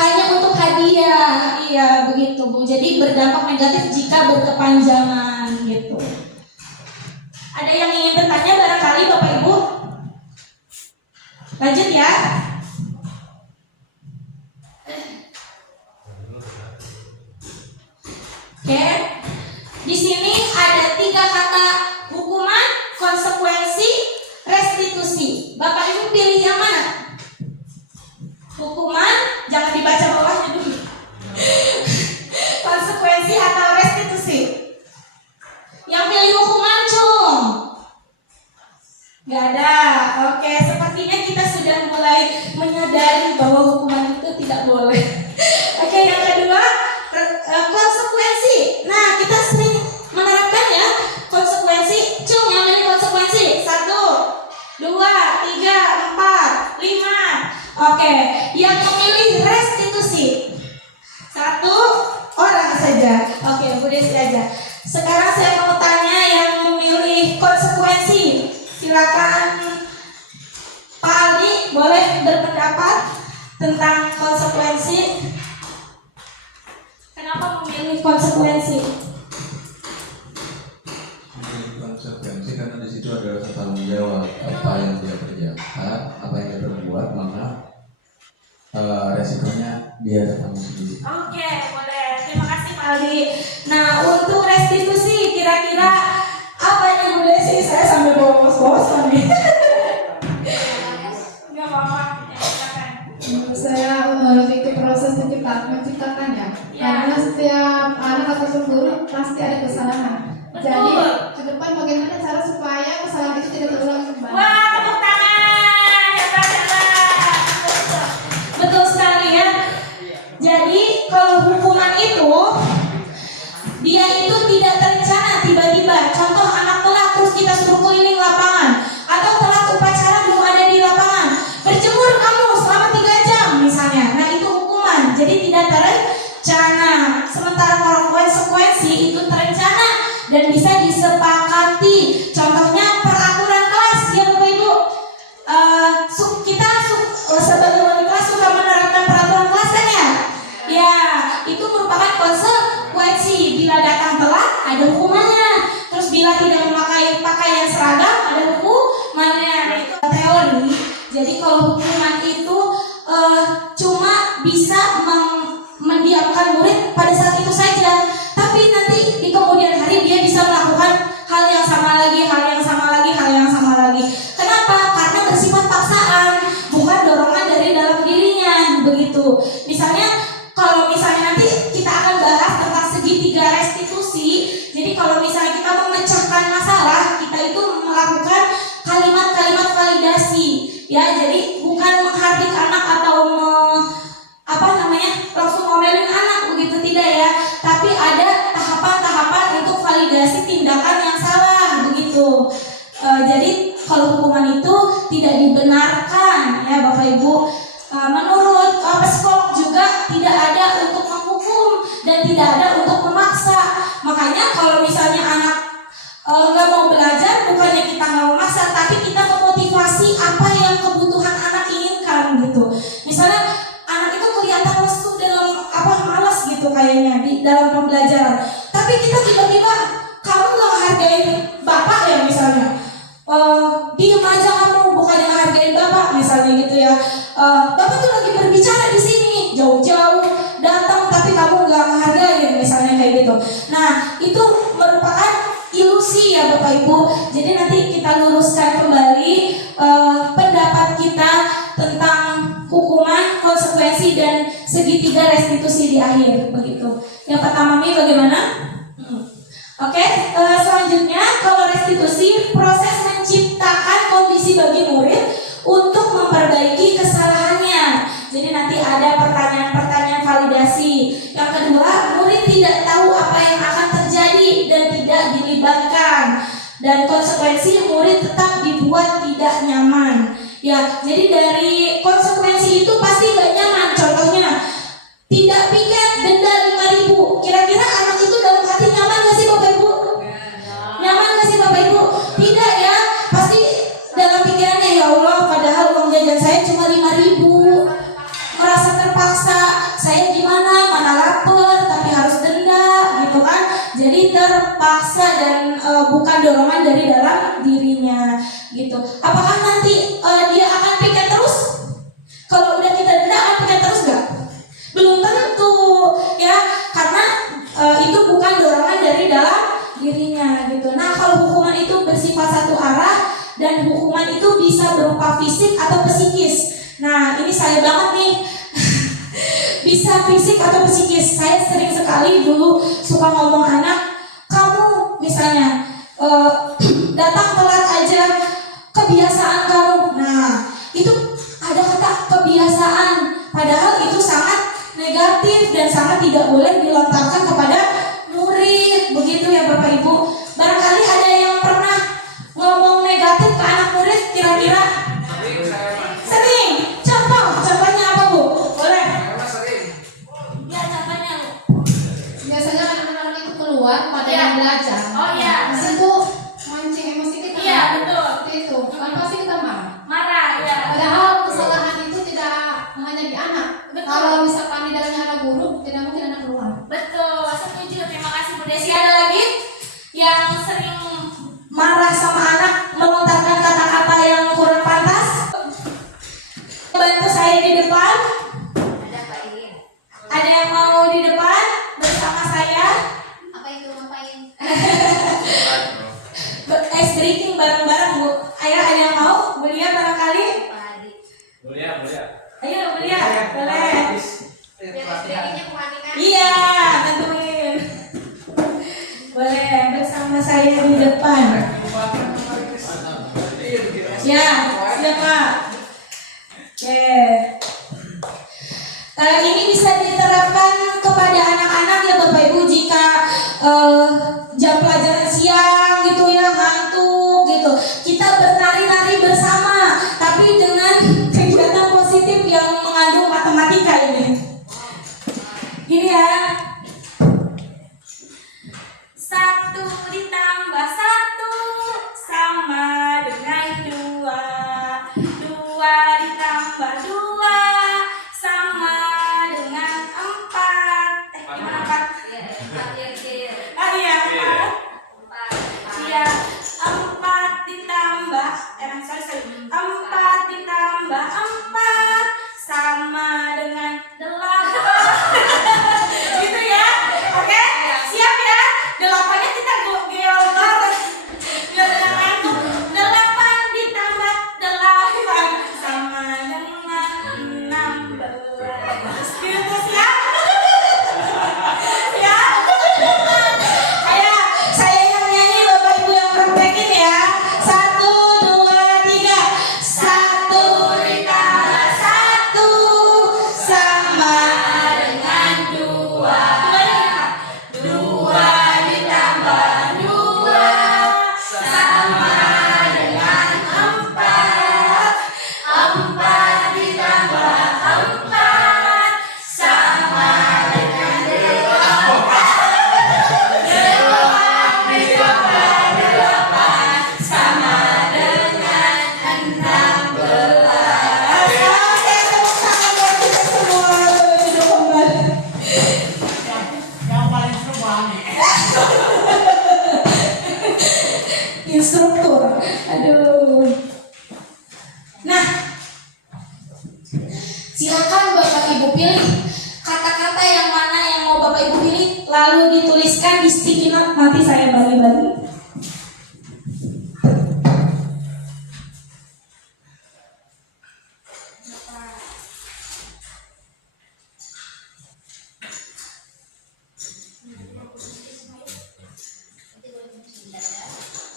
Hanya untuk hadiah, iya begitu Bu. Jadi berdampak negatif jika berkepanjangan gitu. Ada yang ingin bertanya barangkali Bapak Ibu? Lanjut ya. Oke. Di sini ada 3 kata hukuman, konsekuensi, restitusi. Bapak Ibu pilih yang mana? Hukuman, jangan dibaca bawahnya dulu. Konsekuensi atau restitusi? Yang pilih hukuman cung? Gak ada. Oke, sepertinya kita sudah mulai menyadari bahwa hukuman itu tidak boleh. Oke, yang kedua, konsekuensi. Nah, kita sering menerapkan ya konsekuensi. Cung, yang pilih konsekuensi 1, 2, 3, 4, 5. Oke, yang memilih restitusi 1 orang saja. Oke, Bu Desi aja. Sekarang saya mau tanya yang memilih konsekuensi. Silakan Pak Aldi, boleh berpendapat tentang konsekuensi. Kenapa memilih konsekuensi? Konsekuensi karena di situ ada rasa tanggung jawab, apa yang dia kerjakan, apa yang dia perbuat, maka resikonya dia datang sendiri. Oke, boleh. Terima kasih Pak Aldi. Nah, untuk restitusi kira-kira apa yang Bu Desi? Saya sambil bolos-bolosan nih. Enggak apa-apa. Ya, silakan. Menurut saya lebih ke proses menciptakannya. Ya. Karena setiap anak ataupun guru pasti ada kesalahan. Betul. Jadi ke depan bagaimana cara supaya kesalahan itu tidak terulang kembali. Wah, tepuk tangan. Hebat. Betul sekali ya. Jadi kalau hukuman itu dia itu tidak terencana tiba-tiba. Contoh anak telat terus kita suruh keliling lapangan, atau telat upacara belum ada di lapangan, berjemur kamu selama 3 jam misalnya. Nah itu hukuman. Jadi tidak terencana. Sementara kalau konsekuensi itu terencana dan bisa disepakati. Contohnya peraturan kelas ya Bapak Ibu. Kita sebagai wali kelas suka menerapkan peraturan kelas kan ya? Ya, itu merupakan konsekuensi. Bila datang telat ada hukumannya. Terus bila tidak memakai pakaian seragam ada hukumannya. Nah, itu teori. Jadi kalau hukuman itu cuma bisa mendiamkan murid pada saat itu saja. Tapi nanti di kemudian hari dia bisa melakukan hal yang sama lagi. Kenapa? Karena bersifat paksaan, bukan dorongan dari dalam dirinya. Begitu. Misalnya kalau misalnya nanti kita akan bahas tentang segitiga restitusi. Jadi kalau misalnya kita memecahkan masalah, kita itu melakukan kalimat-kalimat validasi. Ya, jadi bukan menghardik anak atau langsung ngomelin anak begitu, tidak ya. Tapi ada tahapan-tahapan untuk validasi tindakan yang salah begitu. Jadi kalau hukuman itu tidak dibenarkan ya Bapak Ibu. Menurut psikolog juga tidak ada untuk menghukum dan tidak ada untuk memaksa. Makanya kalau misalnya anak bukannya kita nggak memaksa, tapi kita memotivasi apa yang kebutuhan anak inginkan gitu. Misalnya anak itu kelihatan lesu dalam malas gitu kayaknya di dalam pembelajaran, tapi kita tiba-tiba kamu nggak hargain bapak ya misalnya, diem aja kamu, bukannya ngehargain bapak misalnya gitu ya. Bapak tuh lagi berbicara di sini, jauh-jauh datang, tapi kamu nggak menghargain misalnya kayak gitu. Nah itu merupakan ilusi ya Bapak Ibu. Jadi nanti kita luruskan kembali pendapat kita tentang hukuman, konsekuensi, dan segitiga restitusi di akhir begitu. Yang pertama Mi bagaimana? Oke, selanjutnya kalau restitusi, proses menciptakan kondisi bagi murid untuk memperbaiki kesalahannya. Jadi nanti ada pertanyaan-pertanyaan validasi. Yang kedua, murid tidak tahu apa yang akan terjadi dan tidak dilibatkan. Dan konsekuensi, murid tetap dibuat tidak nyaman. Ya, jadi dari konsekuensi itu pasti gak nyaman. Contohnya, tidak piket denda 5.000. Kira-kira anak itu dalam hati nyaman gak sih Bapak Ibu? Nyaman gak sih Bapak Ibu? Tidak ya. Pasti dalam pikirannya, ya Allah, padahal uang jajan saya cuma 5.000. Merasa terpaksa, saya gimana, mana lapar, tapi harus denda gitu kan. Jadi terpaksa dan bukan dorongan dari dalam dirinya gitu. Apakah nanti dia akan piket terus? Kalau udah kita denda akan piket terus gak? Belum tentu ya, karena itu bukan dorongan dari dalam dirinya gitu. Nah kalau hukuman itu bersifat satu arah dan hukuman itu bisa berupa fisik atau psikis. Nah ini saya banget nih bisa fisik atau psikis. Saya sering sekali dulu suka ngomong anak, kamu misalnya datang telat aja, kebiasaan kamu. Nah itu ada kata kebiasaan, padahal itu sangat negatif dan sangat tidak boleh dilontarkan kepada murid. Begitu ya Bapak Ibu. Barangkali ada yang pernah ngomong negatif ke anak murid kira-kira? Sering. Contohnya apa Bu? Boleh? Ya contohnya Bu. Biasanya anak-anak itu keluar pada Iya. yang belajar. Oh iya. Di situ mancing emosi kita. Iya betul. Seperti itu. Kan pasti kita marah. Marah ya. Padahal kesalahan itu tidak hanya di anak. Betul. Kalau misalkan di dalamnya ada guru, tidak mungkin anak keluar. Betul, setuju. Terima kasih Bu Desi. Ada lagi yang sering marah sama anak, melontarkan kata-kata yang kurang pantas? Bantu saya di depan. Ada Pak Iin. Ada yang mau di depan bersama saya? Apa itu ngapain? Ice breaking bareng-bareng Bu. Ayo ada yang mau? Belia barangkali? Pak Adi. Ayo Belia, boleh. Biasanya kematikan. Iya, tentuin. Boleh bersama saya di depan. Ya, siapa? Oke. Ini bisa diterapkan kepada anak-anak ya Bapak Ibu jika jam pelajaran siang gitu ya, ngantuk gitu. Kita bernari-nari bersama, tapi dengan kegiatan positif yang mengandung matematika ini. Gini ya. 1 ditambah 1 sama dengan 2. 2 ditambah 2 sama dengan 4. Gimana 4? Ya, Pak Irkir. Ah iya 4. Iya 4 ditambah 4 ditambah 4 sama dengan 8. Gitu ya. Oke? Siap ya? 8-nya kita geol banget. Biar jangan ngantuk. 8 ditambah 8 sama Silakan Bapak Ibu pilih kata-kata yang mana yang mau Bapak Ibu pilih, lalu dituliskan di sticky note, nanti saya bagi-bagi.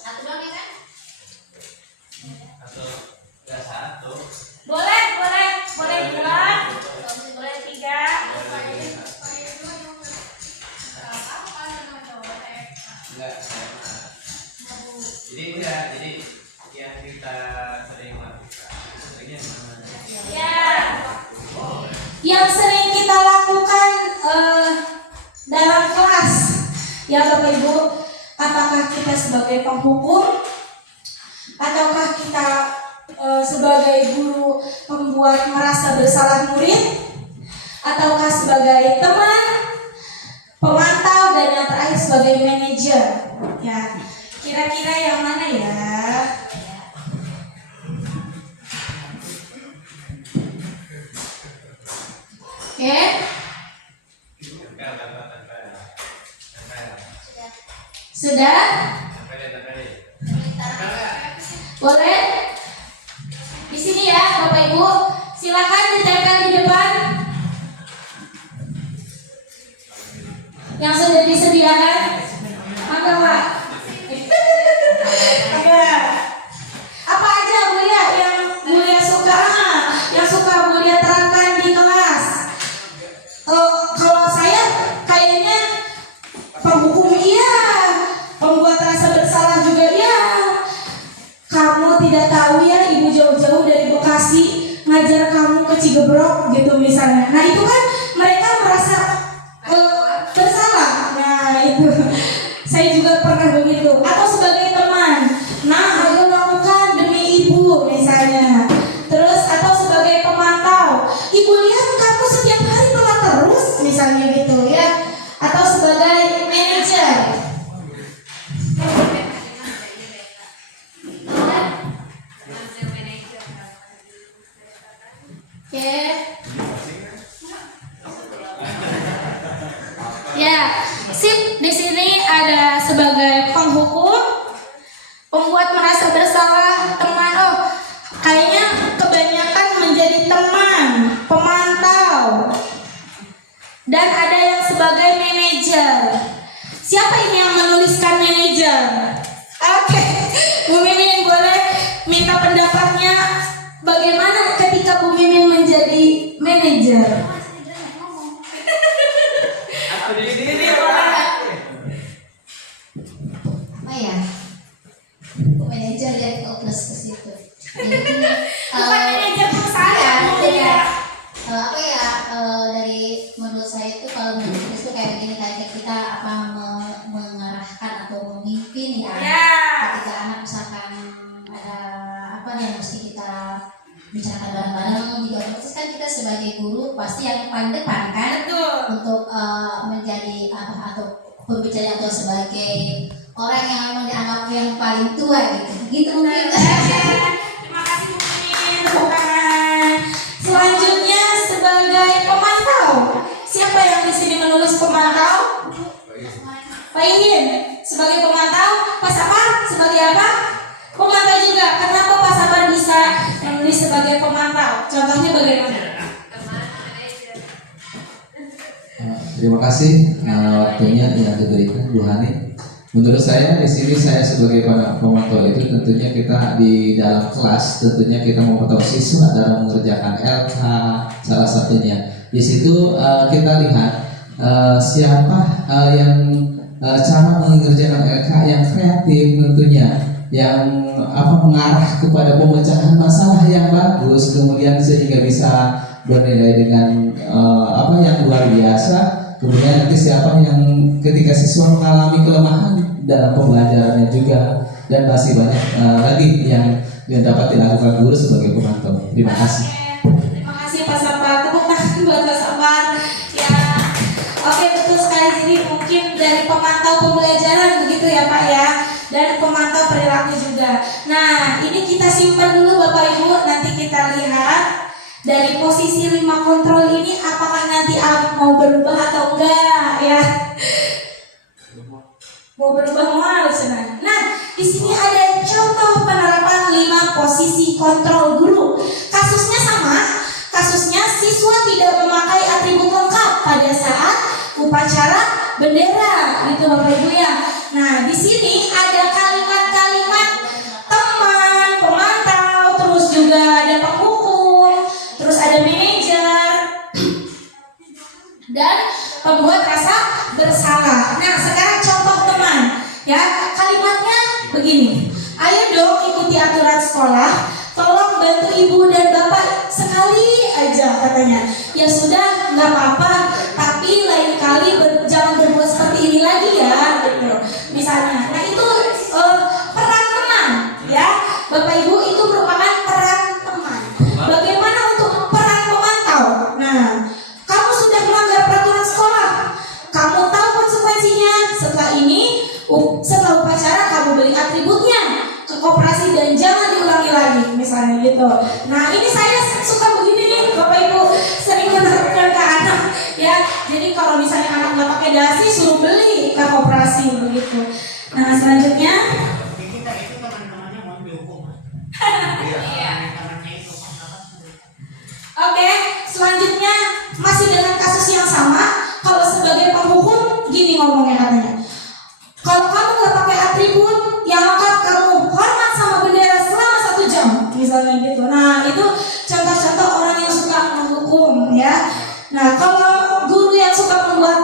Satu doang ya kan? Atau nggak satu? Boleh dua, boleh tiga. Enggak sama. Jadi yang kita sering lakukan seringnya mana? Ya, yang sering kita lakukan dalam kelas, ya Bapak Ibu, apakah kita sebagai penghukum, ataukah kita sebagai guru membuat merasa bersalah murid, ataukah sebagai teman, pemantau, dan yang terakhir sebagai manajer. Ya, kira-kira yang mana ya? Oke. Sudah? Boleh? Di sini ya Bapak Ibu, silakan ditempel di depan. Yang sudah disediakan, mangga Pak. Apa aja Buya yang Buya suka, yang suka Buya terangkan di kelas? Kalau saya kayaknya penghukum iya, pembuat rasa bersalah juga iya. Kamu tidak tahu ya, ibu jauh-jauh dari Bekasi ngajar kamu ke Cigebrok gitu misalnya. Nah itu kan mereka merasa bersalah. Nah itu saya juga pernah begitu. Atau sebagai teman, nah ayo lakukan demi ibu misalnya. Terus atau sebagai pemantau, ibu lihat kamu setiap hari telat terus misalnya gitu ya. Atau sebagai manajer. Oke. Ya, sip. Di sini ada sebagai penghukum, pembuat merasa bersalah, teman. Oh, kayaknya kebanyakan menjadi teman, pemantau, dan ada yang sebagai manajer. Siapa ini yang menuliskan manajer? Oke, Bu Mimin boleh minta pendapatnya. Bagaimana ketika Bu Mimin menjadi manajer? Apa ya? Manajer dari plus ke situ. Jadi, Bukan manajer perusahaan, Bu ya. apa ya? Dari menurut saya itu kalau manajer itu kayak begini, kayak kita mengarahkan atau memimpin ya. Ya. Ketika anak misalkan ada apa nih yang mesti kita bicarakan bareng-bareng, juga otomatis kan kita sebagai guru pasti yang paling depan kan. Betul. Untuk menjadi apa atau pembicara atau sebagai orang yang memang dianggap yang paling tua gitu mungkin. Terima kasih Bu Mimin, tepuk tangan. Selanjutnya sebagai pemantau. Siapa yang di sini menulis pemantau? Pak Ingin sebagai pemantau. Pak Sapar sebagai apa? Pemantau juga. Kenapa Pak Sapar bisa menulis sebagai pemantau? Contohnya bagaimana? Terima kasih waktunya yang diberikan Bu Hani. Menurut saya di sini saya sebagai pemantau itu tentunya kita di dalam kelas tentunya kita memantau siswa dalam mengerjakan LK salah satunya. Di situ kita lihat siapa yang cara mengerjakan LK yang kreatif tentunya, yang mengarah kepada pemecahan masalah yang bagus, kemudian sehingga bisa bernilai dengan yang luar biasa. Kemudian nanti siapa yang ketika siswa mengalami kelemahan dalam pembelajarannya juga, dan masih banyak lagi yang dapat dilakukan guru sebagai pemantau. Terima kasih. Terima kasih Pak Sapar. Tepuk tangan buat Pak Sapar. Ya, oke betul sekali. Jadi mungkin dari pemantau pembelajaran begitu ya Pak ya, dan pemantau perilaku juga. Nah ini kita simpan dulu Bapak Ibu, nanti kita lihat dari posisi 5 kontrol ini apakah nanti mau berubah atau enggak ya? Mau berubah mau senang. Nah, di sini ada contoh penerapan 5 posisi kontrol guru. Kasusnya sama. Kasusnya siswa tidak memakai atribut lengkap pada saat upacara bendera, gitu Bapak Ibu ya. Nah, di sini ada kalimat-kalimat teman, pemantau, terus juga ada penghukum, terus ada manajer dan pembuat rasa bersalah. Nah, sekarang contoh teman, ya kalimatnya begini. Ayo dong ikuti aturan sekolah. Tolong bantu ibu dan bapak sekali aja katanya. Ya sudah, nggak apa-apa. Tapi lain kali jangan berbuat seperti ini lagi ya, gitu. Misalnya, nah itu peran teman, ya, bapak ibu itu merupakan peran teman. Bagaimana untuk peran pemantau? Nah, kamu sudah melanggar peraturan sekolah. Kamu tahu konsekuensinya. Setelah ini, setelah upacara kamu beli atributnya ke koperasi dan jangan diulangi lagi, misalnya gitu. Nah, ini saya suka begini nih, Bapak Ibu, sering menerapkan ke anak, ya. Jadi kalau misalnya anak nggak pakai dasi, suruh beli ke koperasi begitu. Nah, selanjutnya, Kita itu teman-temannya mau dihukum. oke, selanjutnya masih dengan kasus yang sama. Kalau sebagai penghukum, gini ngomongnya katanya. Kalau kamu nggak pakai atribut yang lengkap, kamu hormat sama bendera selama 1 jam, misalnya gitu. Nah, itu contoh-contoh orang yang suka menghukum, ya. Nah, kalau guru yang suka membuat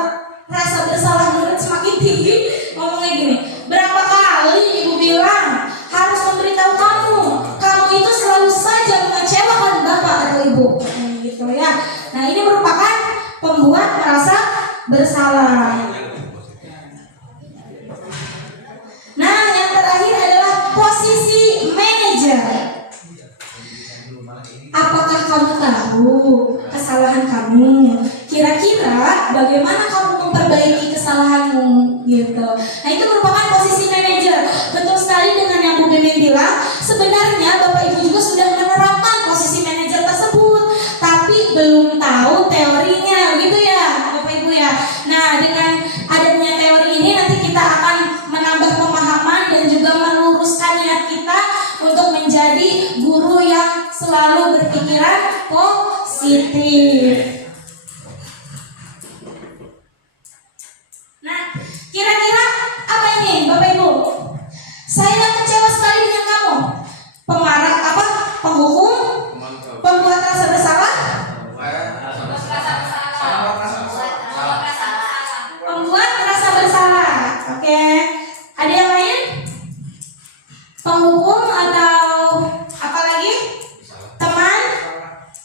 rasa bersalah murid semakin tinggi, ngomongnya gini. Berapa kali ibu bilang harus memberitahu kamu itu selalu saja mengecewakan bapak atau ibu, gitu ya. Nah, ini merupakan pembuat merasa bersalah. Nah, yang terakhir adalah posisi manajer. Apakah kamu tahu kesalahan kamu? Kira-kira bagaimana kamu memperbaiki kesalahanmu, gitu. Nah, itu merupakan posisi manajer. Betul sekali dengan yang Bu Mimin bilang. Sebenarnya Bapak Ibu juga sudah menerapkan posisi manajer tersebut, tapi belum tahu teorinya, gitu ya, Bapak Ibu ya. Nah, dengan adanya teori ini nanti kita akan menambah pemahaman dan juga meluruskan niat kita untuk menjadi guru yang selalu berpikiran positif. Nah, kira-kira apa ini, Bapak Ibu? Saya kecewa sekali dengan kamu. Pemarah apa? Penghukum? Pembuat rasa bersalah? Pembuat rasa bersalah. Oke. Ada yang lain? Penghukum atau apa lagi? Teman?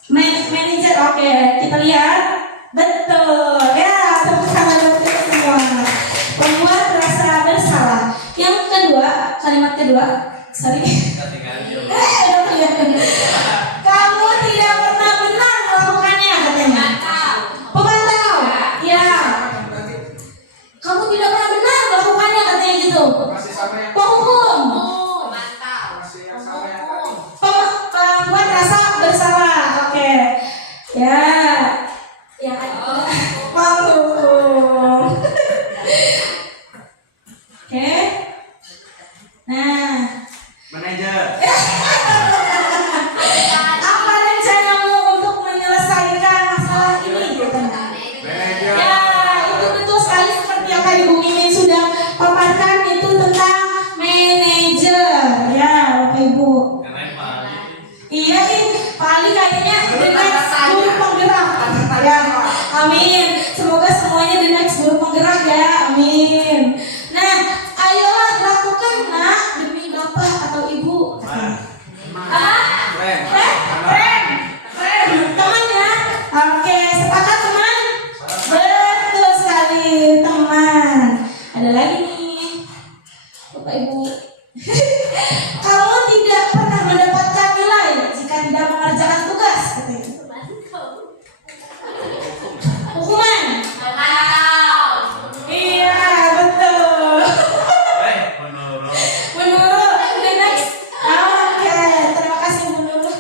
Manajer. Oke, kita lihat. Betul. Ya, tepuk tangan untuk kita semua. Pembuat rasa bersalah. Yang kedua, kalimat kedua. Sorry. Kamu tidak pernah benar melakukannya, katanya. Pemantau. Ya. Kamu tidak pernah benar melakukannya, katanya gitu. Penghukum. Pembuat rasa bersalah. Oke. Ya. Yang ada penghukum. Oke. Nah, Manajer. apa rencanamu untuk menyelesaikan masalah ini? Manajer. Ya, itu betul sekali seperti yang tadi Bu Mimin sudah paparkan, itu tentang manajer. Ya, Bapak Ibu. Iya, Pak Ali kayaknya the next guru penggerak. Ya, amin. Semoga semuanya the next guru penggerak ya, amin. Nah, ayolah lakukan nak demi bapak atau ibu. Keren. Teman ya. Oke, sepakat teman? Betul sekali teman. Ada lagi nih, Bapak Ibu. Kamu tidak pernah mendapatkan nilai jika tidak mengerjakan tugas, katanya. Hukuman. Iya, betul. Bu Nurul, the next. Oke, terima kasih Bu Nurul.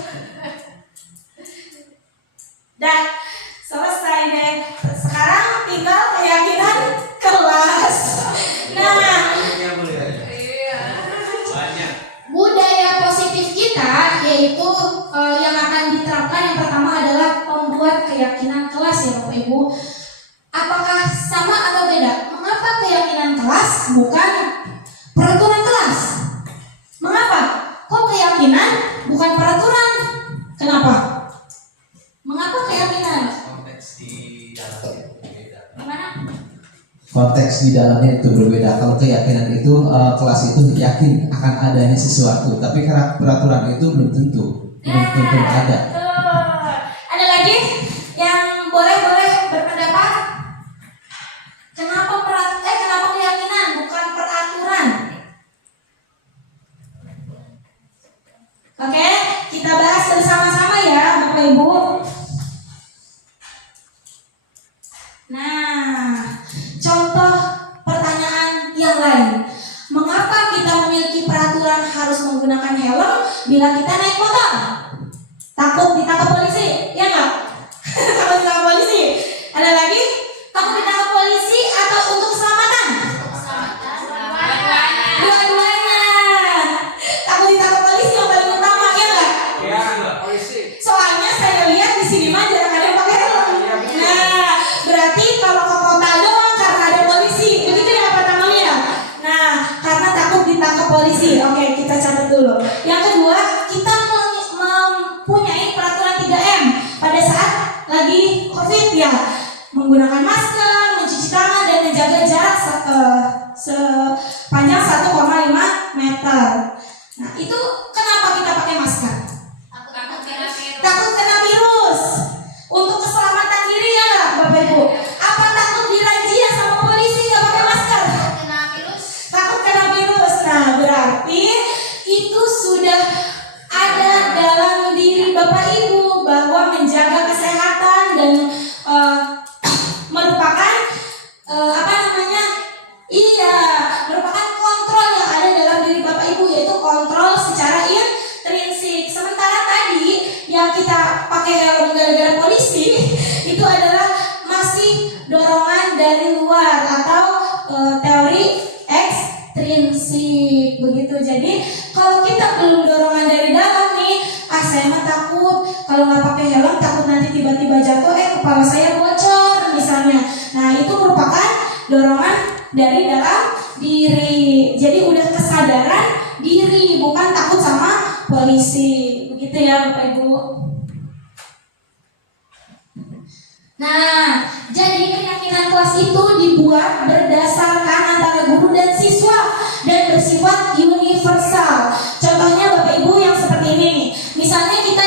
keyakinan kelas ya Bapak Ibu. Apakah sama atau beda? Mengapa keyakinan kelas bukan peraturan kelas? Mengapa? Kok keyakinan bukan peraturan? Kenapa? Mengapa keyakinan? Konteks di dalamnya berbeda. Gimana? Konteks di dalamnya itu berbeda. Kalau keyakinan itu kelas itu yakin akan adanya sesuatu, tapi karena peraturan itu belum tentu ada. Tuh. Ada lagi yang boleh berpendapat? Kenapa keyakinan bukan peraturan? Oke, kita bahas bersama-sama ya Bapak Ibu. Nah, contoh pertanyaan yang lain. Mengapa kita memiliki peraturan harus menggunakan helm bila kita naik motor? Takut ditangkap polisi, ya nggak? Takut ditangkap polisi. Ada lagi? Takut ditangkap polisi atau untuk keselamatan? Dua-duanya. Takut ditangkap polisi yang paling utama, ya nggak? Ya, Soalnya saya lihat di sini mah jarang ada yang pakai helm. Nah, berarti kalau ke kota doang karena ada polisi, begitu ya Pak Tamulia? Nah, karena takut ditangkap polisi. Oke, kita catat dulu. Yang kedua, kita mempunyai peraturan 3M pada saat lagi COVID ya. Menggunakan masker, mencuci tangan, dan menjaga jarak sepanjang 1,5 meter. Nah, itu kenapa kita pakai masker? Takut kena virus. Untuk keselamatan diri ya nggak, Bapak Ibu? Apa takut dirazia sama polisi nggak pakai masker? Takut kena virus. Nah, berarti itu sudah ada dalam diri Bapak Ibu bahwa menjaga kesehatan dan merupakan merupakan kontrol yang ada dalam diri Bapak Ibu, yaitu kontrol secara intrinsik. Sementara tadi yang kita pakai helm gara-gara polisi itu adalah masih dorongan dari luar atau teori ekstrinsik begitu. Jadi kalau kita belum dorongan dari dalam nih, saya mah takut kalau nggak pakai helm, takut nanti tiba-tiba jatuh, kepala saya bocor misalnya. Nah, itu merupakan dorongan dari dalam diri. Jadi udah kesadaran diri, bukan takut sama polisi. Begitu ya Bapak Ibu. Nah, jadi keyakinan kelas itu dibuat berdasarkan antara guru dan siswa dan bersifat universal. Contohnya Bapak Ibu yang seperti ini nih. Misalnya kita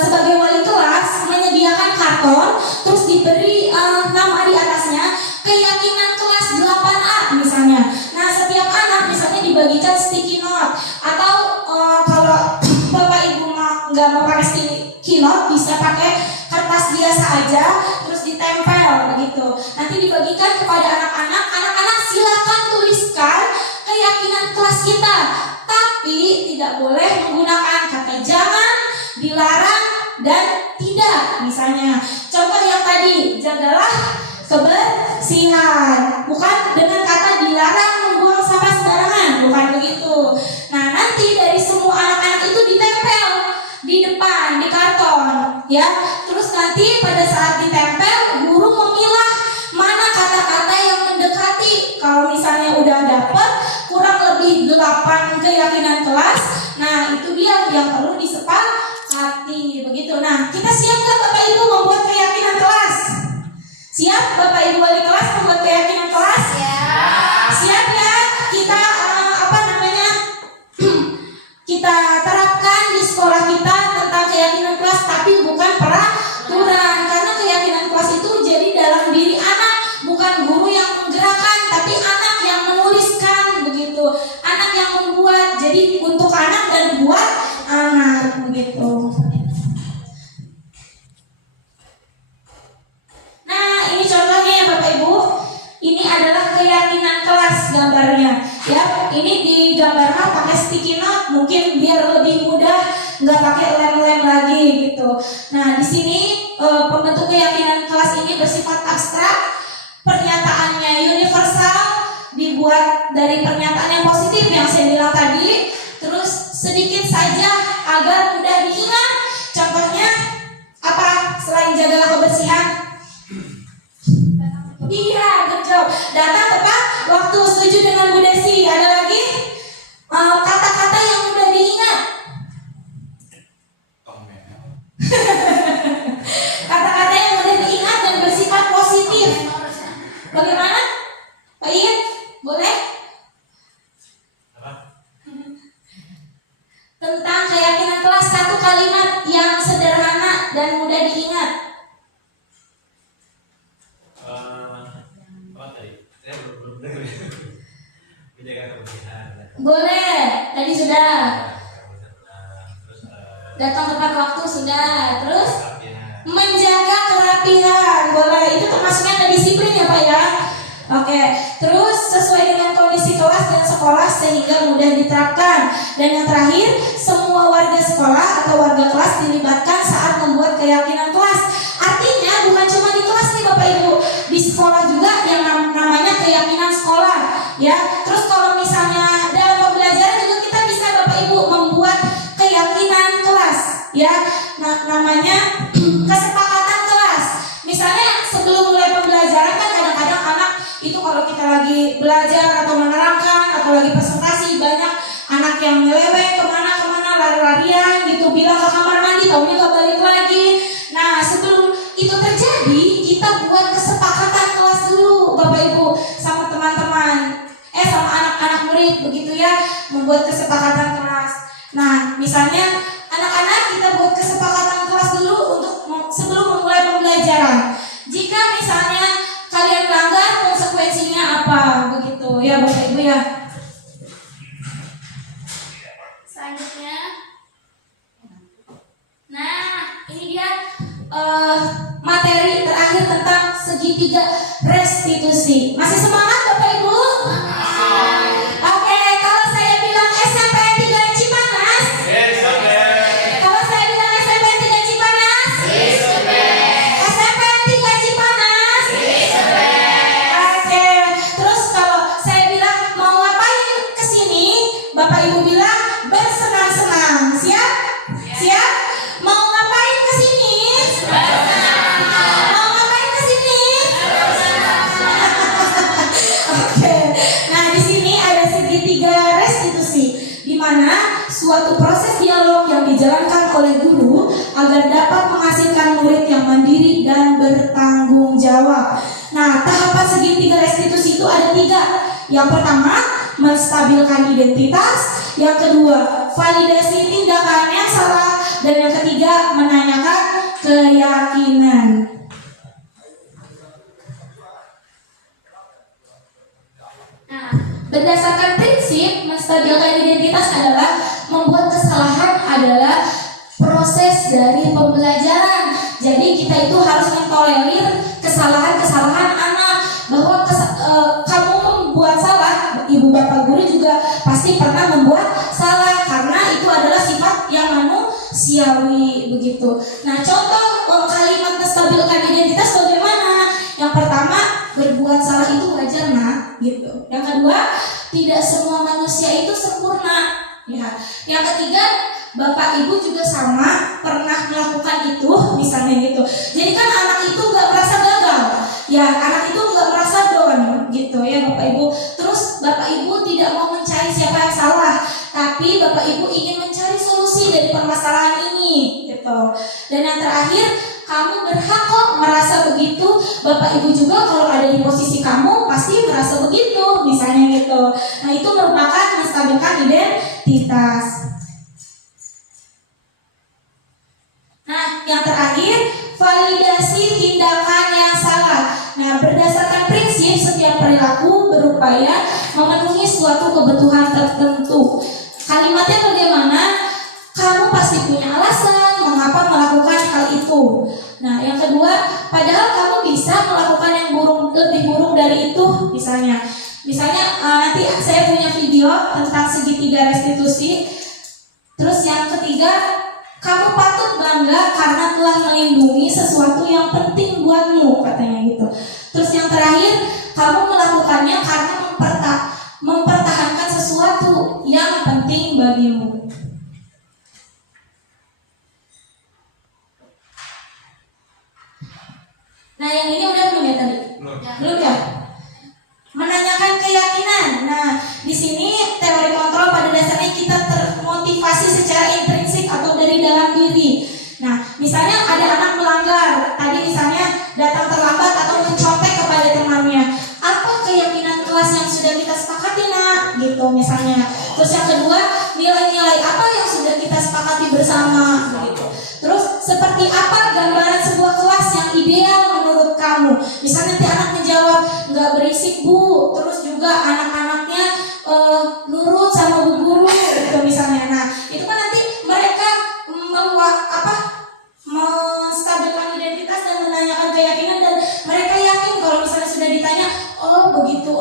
sebagai wali kelas menyediakan karton, terus diberi nama di atasnya keyakinan kelas 8A misalnya. Nah, setiap anak misalnya dibagikan sticky note, atau kalau Bapak Ibu nggak mau pakai sticky note, bisa pakai kertas biasa aja terus ditempel begitu. Nanti dibagikan kepada anak-anak. Anak-anak silakan tuliskan keyakinan kelas kita, tapi tidak boleh menggunakan kata jangan, dilarang, dan tidak. Misalnya contoh yang tadi, jagalah kebersihan, bukan dengan kata dilarang membuang sampah sembarangan, bukan begitu. Nah, nanti dari semua anak-anak itu ditempel di depan di karton ya. Terus nanti pada saat ditempel, guru memilah mana kata-kata yang mendekati. Kalau misalnya udah dapet kurang lebih 8 keyakinan kelas, nah itu dia yang perlu disepakati begitu. Nah, kita siap nggak Bapak Ibu membuat keyakinan kelas? Siap Bapak Ibu wali kelas membuat keyakinan kelas? Siap ya? Kita kita terapkan di sekolah kita tentang keyakinan kelas, tapi bukan peraturan. Karena keyakinan kelas itu jadi dalam diri anak, bukan guru yang menggerakkan, tapi anak yang menuliskan begitu. Anak yang membuat. Jadi untuk anak dan buat anak begitu. Nah, ini contohnya ya Bapak Ibu. Ini adalah keyakinan kelas gambarnya. Ya, ini digambarkan pakai sticky note, mungkin biar lebih mudah, nggak pakai lem-lem lagi gitu. Nah, di sini pembentuk keyakinan kelas ini bersifat abstrak, pernyataannya universal, dibuat dari pernyataan yang positif yang saya bilang tadi, terus sedikit saja agar mudah diingat. Contohnya apa? Selain jaga kebersihan, ingat? Apa tadi? Saya belum dengar. Menjaga kebersihan. Boleh, tadi sudah. Terus Datang tepat waktu sudah. Terus latihan. menjaga kerapihan, boleh. Itu termasuknya ada disiplin ya Pak ya. Oke, terus sesuai dengan kondisi kelas dan sekolah sehingga mudah diterapkan. Dan yang terakhir, semua warga sekolah atau warga kelas dilibatkan saat membuat keyakinan kelas. Artinya bukan cuma di kelas nih Bapak Ibu, di sekolah juga yang namanya keyakinan sekolah ya. Terus kalau misalnya dalam pembelajaran juga kita bisa Bapak Ibu membuat keyakinan kelas ya. Nah, namanya kesepakatan kelas. Misalnya sebelum mulai pembelajaran kan kadang-kadang anak itu kalau kita lagi belajar atau menerangkan atau lagi presentasi, banyak anak yang nyeleweng kemana-kemana, lari-larian gitu, bilang ke kamar mandi, taunya gak balik lagi. Nah sebelum itu terjadi, kita buat kesepakatan kelas dulu Bapak Ibu sama teman-teman, sama anak-anak murid begitu ya, membuat kesepakatan kelas. Nah misalnya anak-anak kita buat kesepakatan kelas dulu untuk sebelum memulai pembelajaran. Jika misalnya kalian melanggar, konsekuensinya apa begitu ya Bapak Ibu ya. Selanjutnya, nah ini dia materi terakhir tentang segitiga restitusi. Masih semangat Bapak Ibu? Oke, kalau saya bilang SMP 3 Cipanas, kalau saya bilang SMP 3 Cipanas, SMP 3 Cipanas, oke. Terus kalau saya bilang mau ngapain kesini, Bapak Ibu bilang bersenang-senang. Siap? Siap? Mau ngapain kesini? Mau ngapain kesini? Oke. Nah di sini ada segitiga restitusi, di mana suatu proses dialog yang dijalankan oleh guru agar dapat menghasilkan murid yang mandiri dan bertanggung jawab. Nah tahapan segitiga restitusi itu ada 3. Yang pertama, menstabilkan identitas. Yang kedua, validasi tindakan yang salah. Dan yang ketiga, menanyakan keyakinan. Nah, berdasarkan prinsip menstabilkan identitas adalah membuat kesalahan adalah proses dari pembelajaran. Jadi kita itu harus mentolerir kesalahan-kesalahan anak. Bahwa kamu membuat salah, ibu bapak guru juga pasti pernah membuat salah, karena itu adalah sifat yang manusiawi begitu. Nah contoh kalimat menstabilkan identitas bagaimana? Yang pertama, berbuat salah itu wajar nak gitu. Yang kedua, tidak semua manusia itu sempurna ya. Yang ketiga, bapak ibu juga sama pernah melakukan itu misalnya gitu. Jadi kan anak itu gak merasa gagal ya, anak itu gak merasa down gitu ya Bapak Ibu. Terus Bapak Ibu tidak mau mencari siapa yang salah, tapi Bapak Ibu ingin mencari solusi dari permasalahan ini gitu. Dan yang terakhir, kamu berhak kok merasa begitu. Bapak Ibu juga kalau ada di posisi kamu pasti merasa begitu misalnya gitu. Nah itu merupakan menstabilkan identitas. Nah, yang terakhir, validasi tindakan yang salah. Nah, berdasarkan prinsip setiap perilaku berupaya memenuhi suatu kebutuhan tertentu. Kalimatnya bagaimana? Kamu pasti punya alasan mengapa melakukan hal itu. Nah, yang kedua, padahal kamu bisa melakukan yang lebih buruk dari itu, misalnya. Nanti saya punya video tentang segitiga restitusi. Terus yang ketiga, kamu patut bangga karena telah melindungi sesuatu yang penting buatmu, katanya gitu. Terus yang terakhir, kamu melakukannya karena mempertahankan sesuatu yang penting bagimu. Nah yang ini udah belum ya tadi? Belum ya? Menanyakan keyakinan. Nah di sini teori kontrol pada dasarnya kita termotivasi secara intrinsik atau dari dalam diri. Nah misalnya ada anak melanggar, tadi misalnya datang terlambat atau mencontek kepada temannya. Apa keyakinan kelas yang sudah kita sepakati nak? Gitu misalnya. Terus yang kedua, nilai-nilai apa yang sudah kita sepakati bersama? Gitu. Terus seperti apa gambaran juga anak-anaknya nurut sama bu guru gitu misalnya. Nah itu kan nanti mereka menstabilkan identitas dan menanyakan keyakinan, dan mereka yakin kalau misalnya sudah ditanya oh begitu.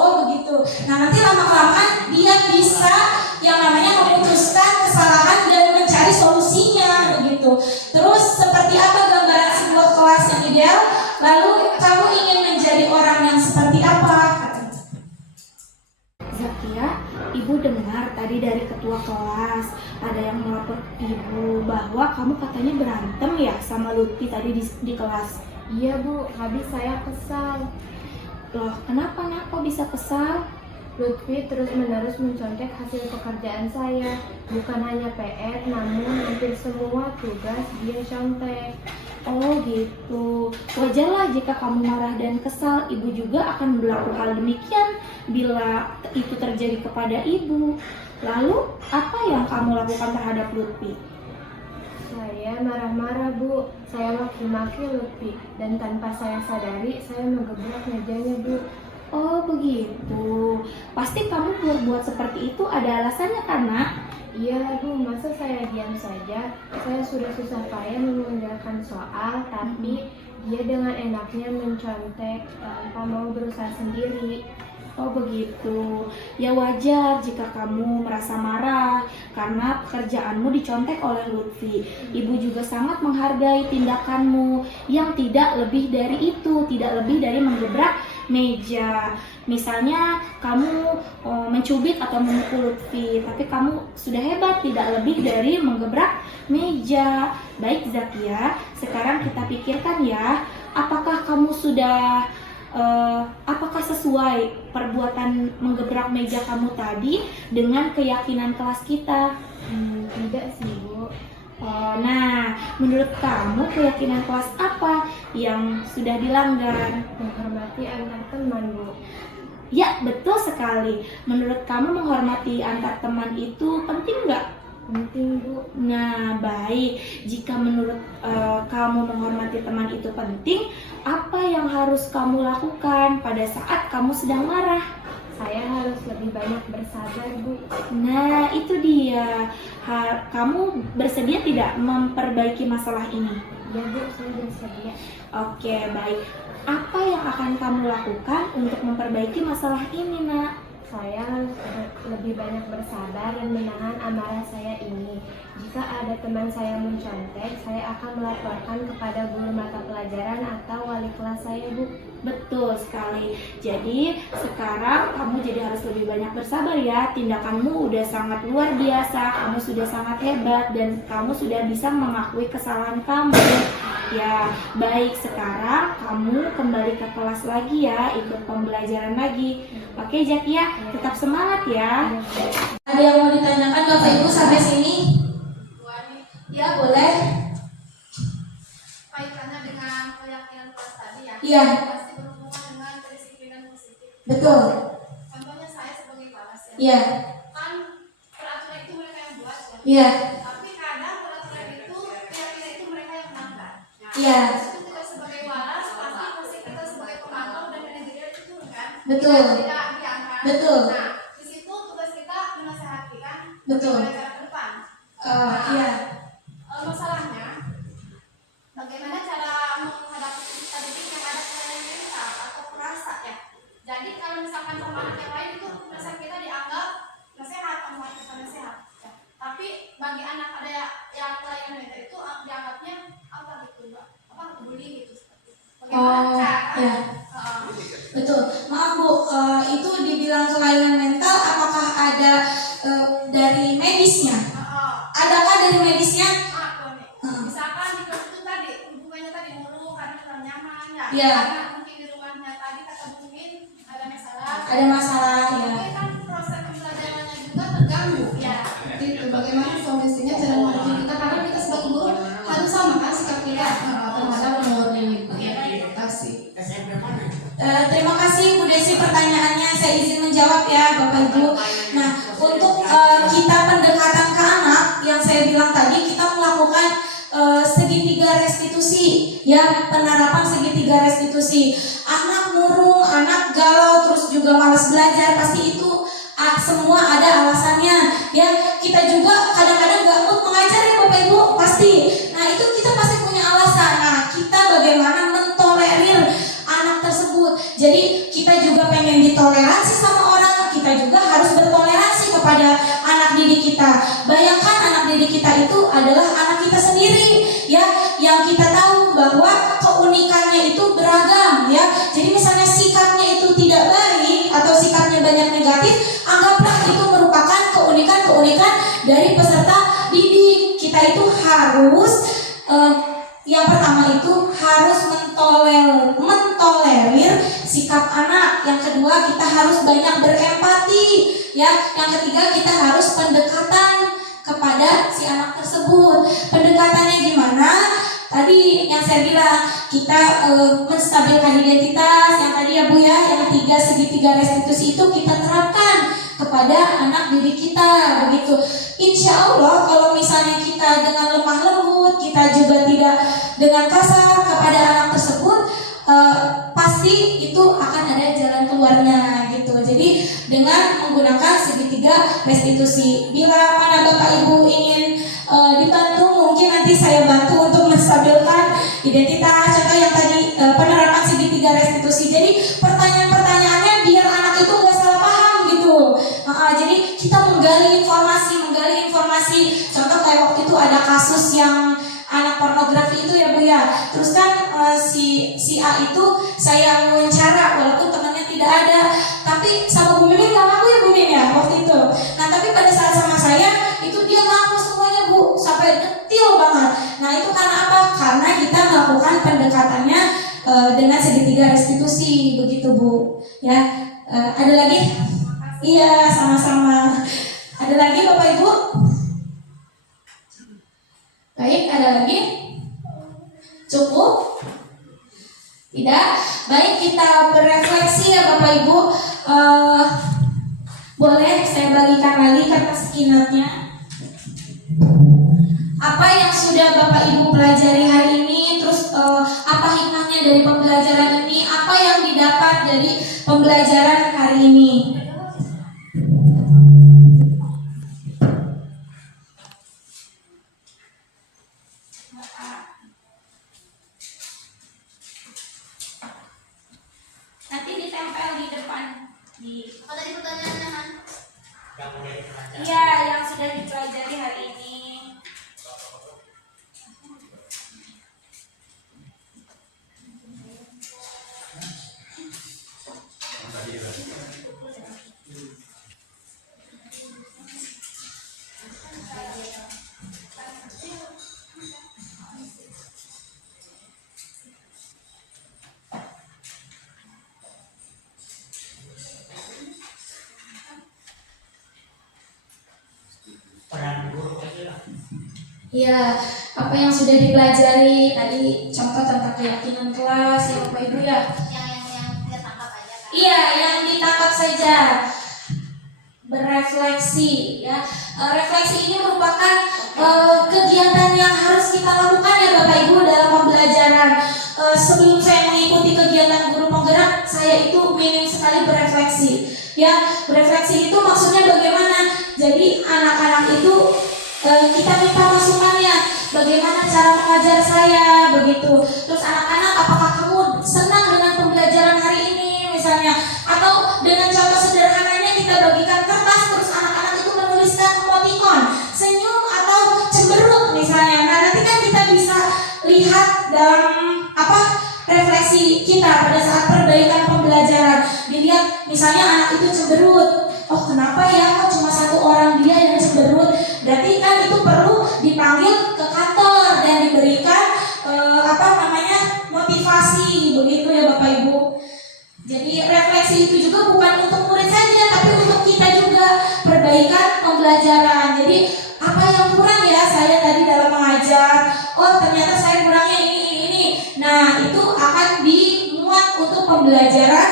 Nah nanti lama-kelamaan dia bisa yang namanya memutuskan kesalahan dan mencari solusinya begitu. Terus seperti apa gambaran sebuah kelas yang ideal? Lalu kamu ingin menjadi orang yang seperti apa? Zakia, ibu dengar tadi dari ketua kelas ada yang melapor ibu bahwa kamu katanya berantem ya sama Lutfi tadi di kelas. Iya bu, habis saya kesal. Loh, kenapa nak kok bisa kesal? Lutfi terus-menerus mencontek hasil pekerjaan saya. Bukan hanya PR, namun hampir semua tugas dia contek. Oh gitu. Wajarlah jika kamu marah dan kesal. Ibu juga akan berlaku hal demikian bila itu terjadi kepada ibu. Lalu apa yang kamu lakukan terhadap Lutfi? Saya marah-marah bu, saya maki-maki Lutfi, dan tanpa saya sadari saya menggebrak mejanya bu. Oh begitu. Pasti kamu berbuat seperti itu ada alasannya kan nak? Iya bu, masa saya diam saja? Saya sudah susah payah mengerjakan soal, tapi dia dengan enaknya mencontek tanpa mau berusaha sendiri. Oh begitu. Ya wajar jika kamu merasa marah karena pekerjaanmu dicontek oleh Lutfi. Ibu juga sangat menghargai tindakanmu yang tidak lebih dari itu, tidak lebih dari menggebrak meja. Misalnya kamu mencubit atau memukul Lutfi, tapi kamu sudah hebat, tidak lebih dari menggebrak meja. Baik Zakia, sekarang kita pikirkan ya, apakah kamu sudah apakah sesuai perbuatan menggebrak meja kamu tadi dengan keyakinan kelas kita? Tidak sih bu. Nah, menurut kamu keyakinan kelas apa yang sudah dilanggar? Menghormati antar teman bu. Ya, betul sekali. Menurut kamu menghormati antar teman itu penting nggak? Penting bu. Nah, baik. Jika menurut kamu menghormati teman itu penting, apa yang harus kamu lakukan pada saat kamu sedang marah? Saya harus lebih banyak bersabar bu. Nah, itu dia. Kamu bersedia tidak memperbaiki masalah ini? Ya bu, saya bersedia. Oke, baik. Apa yang akan kamu lakukan untuk memperbaiki masalah ini, nak? Saya harus lebih banyak bersabar dan menahan amarah saya ini. Jika ada teman saya mencontek, saya akan melaporkan kepada guru mata pelajaran atau wali kelas saya, Bu. Betul sekali. Jadi sekarang kamu jadi harus lebih banyak bersabar ya. Tindakanmu udah sangat luar biasa. Kamu sudah sangat hebat dan kamu sudah bisa mengakui kesalahan kamu. Ya, baik, sekarang kamu kembali ke kelas lagi ya, ikut pembelajaran lagi. Oke Zakia, tetap semangat ya. Ada yang mau ditanyakan Bapak Ibu sampai sini? Ya boleh. Kaitannya dengan keyakinan kelas tadi ya. Iya. Pasti berhubungan dengan kedisiplinan positif. Betul. Contohnya saya sebagai kelas ya. Iya. Kan peraturan itu mereka yang buat ya. Iya. Tapi kadang peraturan itu keyakinan itu mereka yang melanggar. Iya. Itu kita sebagai waras pasti kita sebagai pemantau dan manajerial itu kan. Betul. Tidak diangkat. Betul. Nah di situ tugas kita menasehati kan. Betul. Cara ke depan. Iya. Masalahnya bagaimana cara menghadapi tadi yang ada kelainan mental atau perasa ya. Jadi kalau misalkan sama anak yang lain itu perasaan kita dianggap nasihat, mengajarkan nasihat ya. Tapi bagi anak ada yang kelainan mental itu dianggapnya apa gitu mbak, apa bullying gitu seperti itu. Bagaimana cara? Iya. Betul. Maaf Bu, itu dibilang kelainan mental, apakah ada dari medisnya? Adakah dari medisnya? Misalkan di kelas itu tadi hubungannya tadi mulu karena kurang nyaman ya. Iya. Karena mungkin di rumahnya tadi kata mungkin ada masalah. Ada masalah ya. Mungkin kan proses pembelajarannya juga terganggu ya. Itu bagaimana solusinya cara menghadapi kita karena kita sebagai guru harus sama kan sikap kita terhadap murid. Terima kasih. Terima kasih Bu Desi pertanyaannya, saya izin menjawab ya Bapak Ibu. Nah, untuk kita pendekatan ke anak yang saya bilang tadi, kita melakukan segitiga restitusi ya, penerapan segitiga restitusi. Anak murung, anak galau, terus terus juga malas belajar, pasti itu semua ada alasannya. Ya, kita juga kadang-kadang gak mood mengajar ya Bapak Ibu, pasti. Nah, itu kita pasti punya alasan. Nah, kita bagaimana mentolerir anak tersebut. Jadi kita juga pengen ditoleransi sama orang, kita juga harus bertoleransi kepada anak didik kita. Bayangkan anak didik kita itu adalah anak kita sendiri, ya, yang kita tahu bahwa keunikannya itu beragam, ya. Jadi misalnya sikapnya itu tidak baik atau sikapnya banyak negatif, anggaplah itu merupakan keunikan dari peserta didik. Kita itu harus yang pertama itu harus mentolerir sikap anak. Yang kedua, kita harus banyak berempati, ya. Yang ketiga, kita harus pendekatan kepada si anak tersebut. Pendekatannya gimana? Tadi yang saya bilang, kita menstabilkan identitas. Yang tadi ya Bu ya, yang 3 segitiga restitusi itu kita terapkan kepada anak didik kita, begitu. Insya Allah kalau misalnya kita dengan lemah lembut, kita juga tidak dengan kasar kepada anak tersebut, pasti itu akan ada jalan keluarnya, gitu. Jadi dengan menggunakan segitiga restitusi. Bila mana Bapak Ibu ingin dibantu, mungkin nanti saya bantu untuk menstabilkan identitas. Contoh yang tadi penerapan segitiga restitusi. Jadi pertanyaan-pertanyaannya biar anak itu nggak salah paham, gitu. Jadi kita menggali informasi. Contoh kayak waktu itu ada kasus yang anak pornografi itu ya Bu ya. Terus kan si A itu saya wawancara walaupun temannya tidak ada, tapi sama Bu Mimin nggak ngaku ya Bu Mimin ya waktu itu. Nah tapi pada saat sama saya itu dia ngaku semuanya Bu, sampai detail banget. Nah itu karena apa? Karena kita melakukan pendekatannya dengan segitiga restitusi, begitu Bu. Ya, ada lagi? Iya, sama-sama. Ada lagi Bapak Ibu? Baik, ada lagi? Cukup? Tidak? Baik, kita berefleksi ya Bapak Ibu. Boleh saya bagikan lagi kertas kinatnya. Apa yang sudah Bapak Ibu pelajari hari ini, terus apa hikmahnya dari pembelajaran ini, apa yang didapat dari pembelajaran hari ini. Nanti ditempel di depan di Tadi pertanyaannya Han. Yang udah dipelajari. iya yang sudah dipelajari hari ini. Peran guru aja lah. Iya, apa yang sudah dipelajari tadi, contoh tentang keyakinan kelas ya Bapak Ibu ya. Yang dia tangkap aja kan. Iya, yang ditangkap saja. Berefleksi ya. Refleksi ini merupakan kegiatan yang harus kita lakukan ya Bapak Ibu dalam pembelajaran. Sebelum saya mengikuti kegiatan guru penggerak, saya itu minim sekali berefleksi. Ya, berefleksi itu maksudnya bagaimana? Jadi anak-anak itu kita minta masukannya, bagaimana cara mengajar saya, begitu. Terus anak-anak, apakah kamu senang dengan pembelajaran hari ini misalnya? Atau dengan contoh sederhananya kita bagikan kertas, terus anak-anak itu menuliskan emoticon, senyum atau cemberut misalnya. Nah nanti kan kita bisa lihat dalam refleksi kita pada saat perbaikan pembelajaran. Dilihat misalnya anak itu cemberut, oh kenapa ya kok cuma satu orang dia yang cemberut? Berarti kan itu perlu dipanggil ke kantor dan diberikan motivasi, begitu ya Bapak Ibu. Jadi refleksi itu juga bukan untuk murid saja, tapi untuk kita juga, perbaikan pembelajaran. Jadi apa yang kurang ya saya tadi dalam mengajar? Oh ternyata saya kurangnya ini. Nah itu akan dimuat untuk pembelajaran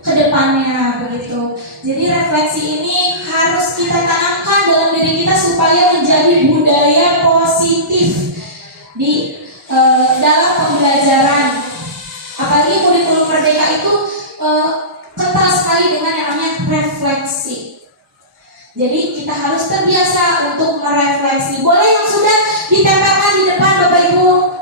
kedepannya, begitu. Jadi refleksi ini harus kita tanamkan dalam diri kita supaya menjadi budaya positif di dalam pembelajaran. Apalagi kurikulum merdeka itu kental sekali Jadi kita harus terbiasa untuk merefleksi. Boleh yang sudah ditempelkan di depan Bapak Ibu?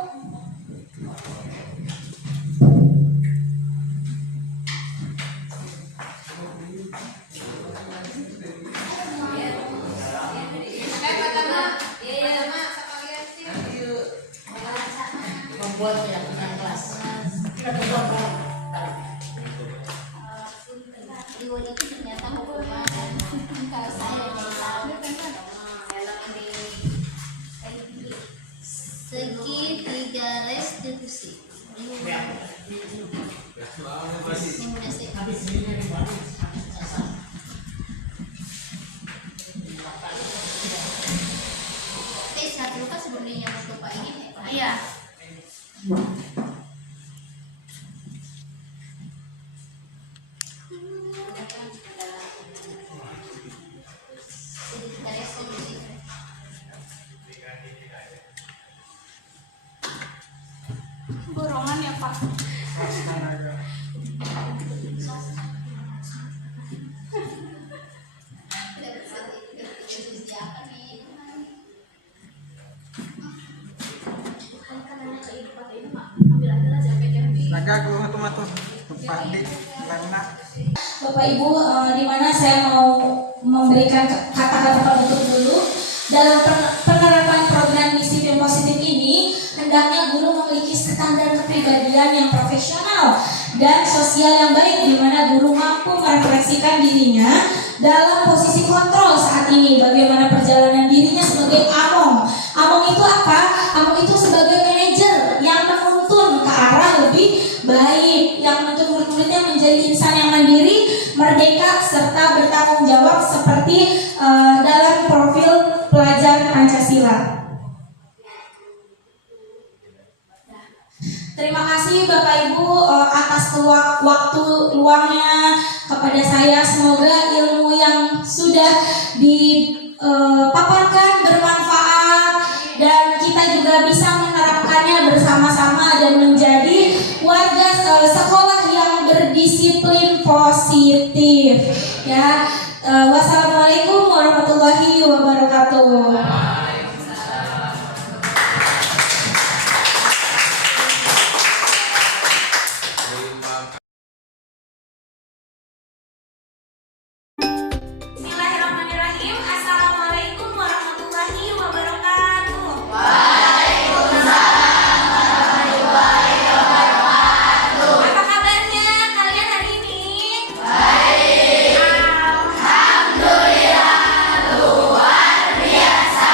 Membuat kelas. Iwan itu ternyata hukuman kalau saya tahu segi 3 restitusi. Satu lupa sebelumnya untuk Pak ini. Iya. Borongan ya Pak. Bapak Ibu, di mana saya mau memberikan kata-kata penutup dulu. Dalam penerapan program misi film positif ini, hendaknya guru memiliki standar kepribadian yang profesional dan sosial yang baik, di mana guru mampu merefleksikan dirinya dalam posisi kontrol saat ini, bagaimana perjalanan dirinya sebagai among. Among itu apa? Among itu sebagai manajer yang menuntun ke arah lebih baik, yang menuntun murid-muridnya menjadi insan yang mandiri, merdeka, serta bertanggung jawab seperti dalam profil pelajar Pancasila. Terima kasih Bapak Ibu atas waktu luangnya kepada saya. Semoga ilmu yang sudah dipaparkan bermanfaat dan kita juga bisa menerapkannya bersama-sama dan menjadi warga sekolah yang berdisiplin positif. Ya, wassalamualaikum warahmatullahi wabarakatuh. Bismillahirrahmanirrahim. Assalamualaikum warahmatullahi wabarakatuh. Apa kabarnya kalian hari ini? Baik. Alhamdulillah luar biasa.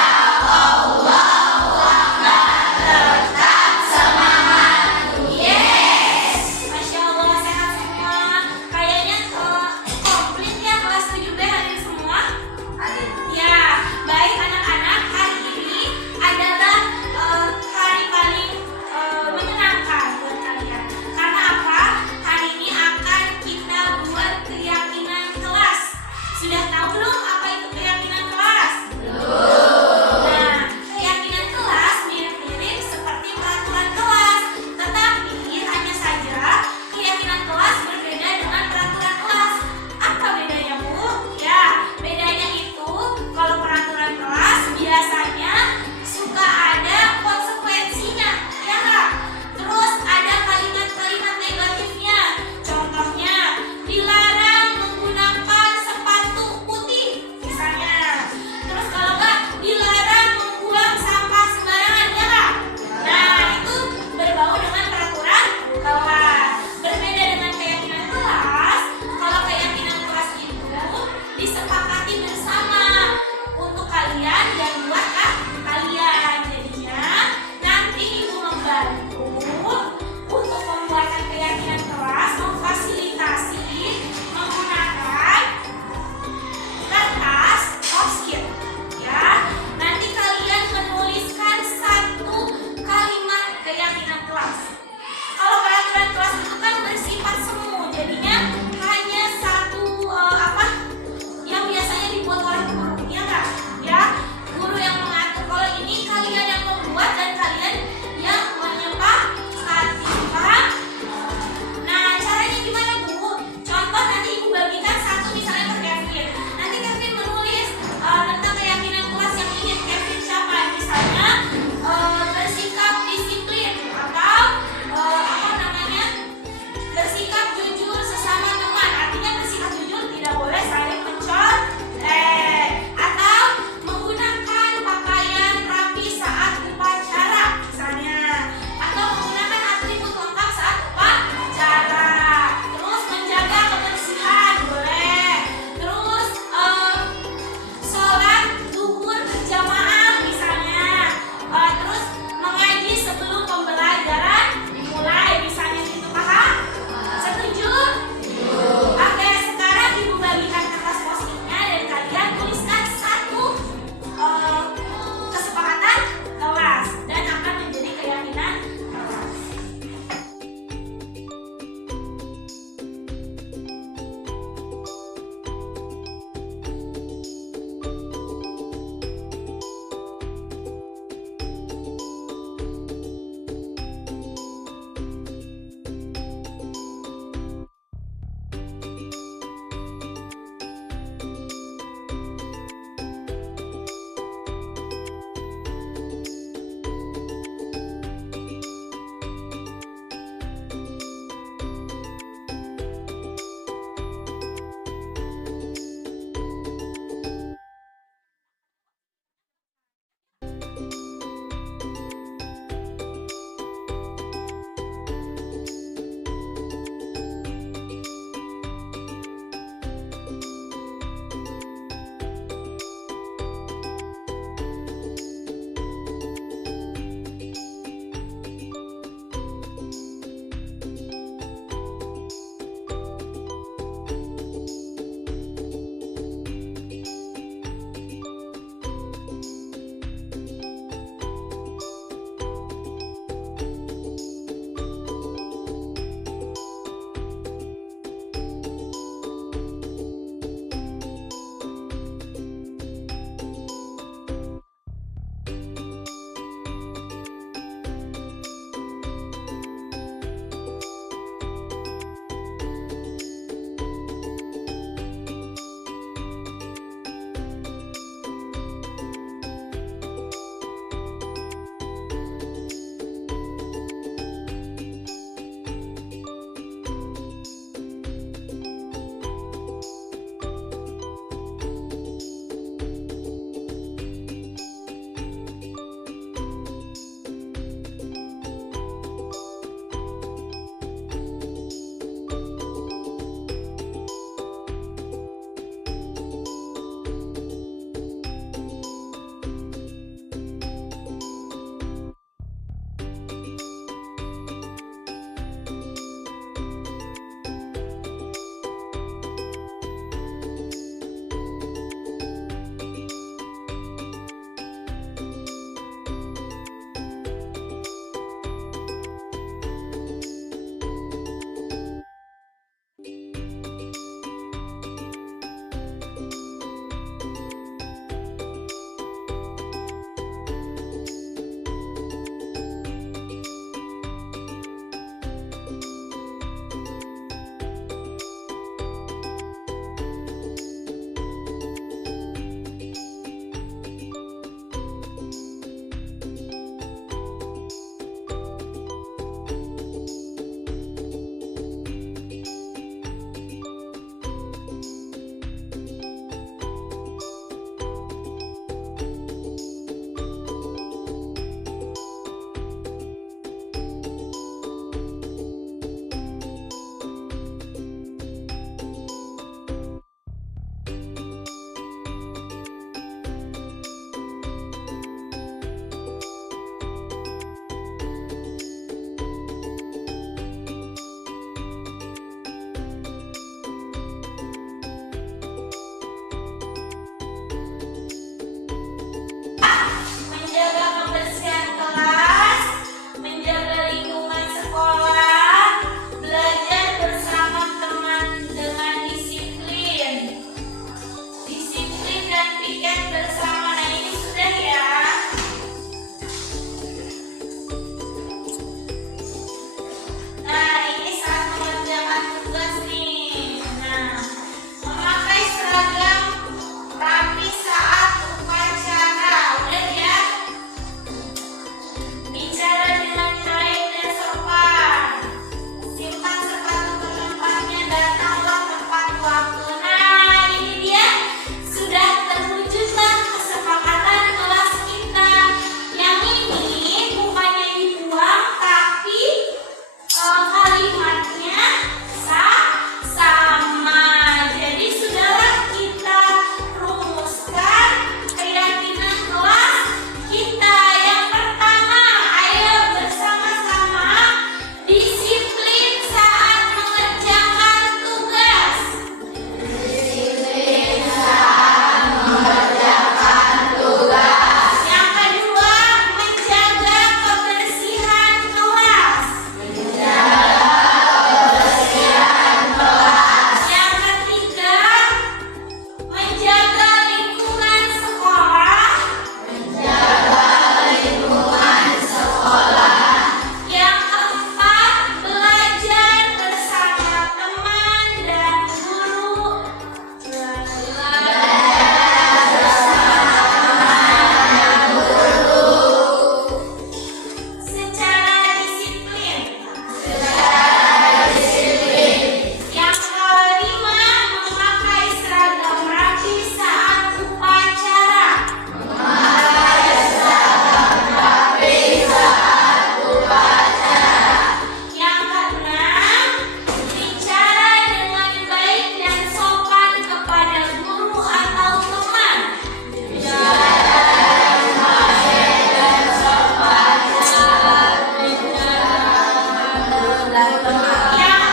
Yang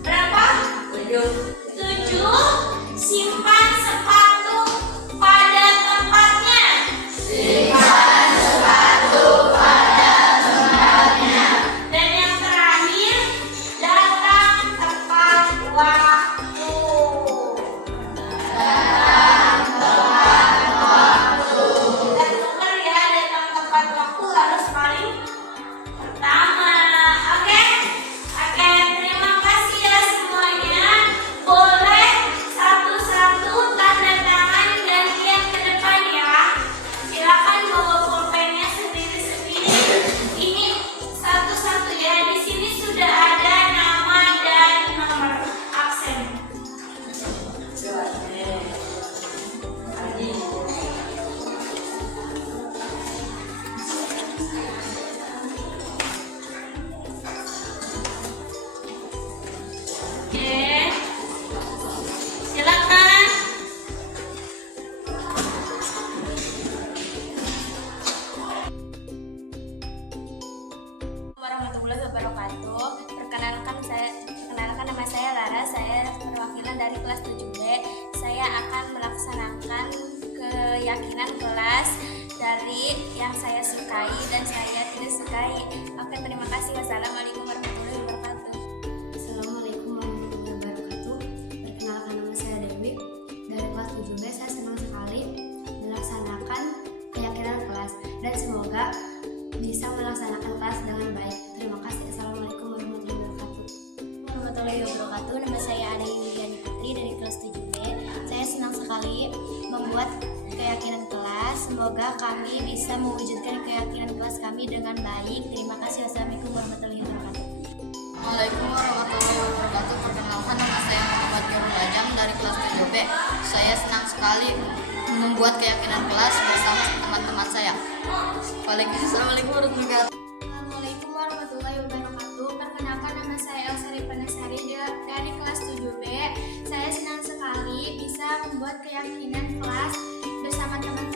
berapa? 7. Simpan sepatu pada tempatnya. Dan yang terakhir, datang tepat waktu. Dan tuker ya, datang tepat waktu harus paling pertama. Oke? Oke, terima kasih ya semuanya. Boleh satu-satu tanda tangan gantian ke depan ya. Silakan bawa pulpennya sendiri-sendiri. Ini satu-satu ya. Di sini sudah ada nama dan nomor absen. Oke. Silakan. Warahmatullahi wabarakatuh. Perkenalkan nama saya Lara. Saya perwakilan dari kelas 7B. Saya akan melaksanakan keyakinan kelas dari yang saya sukai dan saya tidak sukai. Oke, terima kasih. Wassalamualaikum warahmatullahi wabarakatuh. Assalamualaikum warahmatullahi wabarakatuh. Perkenalkan nama saya Dewi. Dari kelas 7B saya senang sekali melaksanakan keyakinan kelas dan semoga bisa melaksanakan kelas dengan baik. Terima kasih. Assalamualaikum warahmatullahi wabarakatuh. Warahmatullahi wabarakatuh. Nama saya Ade Yuliani Putri dari kelas 7B. Saya senang sekali membuat keyakinan kelas. Semoga kami bisa mewujudkan keyakinan kelas kami dengan baik. Terima kasih. Wassalamualaikum warahmatullahi wabarakatuh. Assalamualaikum warahmatullahi wabarakatuh. Perkenalkan nama saya Muhammad Nurul Ajam dari kelas 7B. Saya senang sekali membuat keyakinan kelas bersama teman-teman saya. Assalamualaikum warahmatullahi wabarakatuh. Assalamualaikum warahmatullahi wabarakatuh. Perkenalkan nama saya Elsari Panesari dari kelas 7B. Saya senang sekali bisa membuat keyakinan kelas bersama teman-teman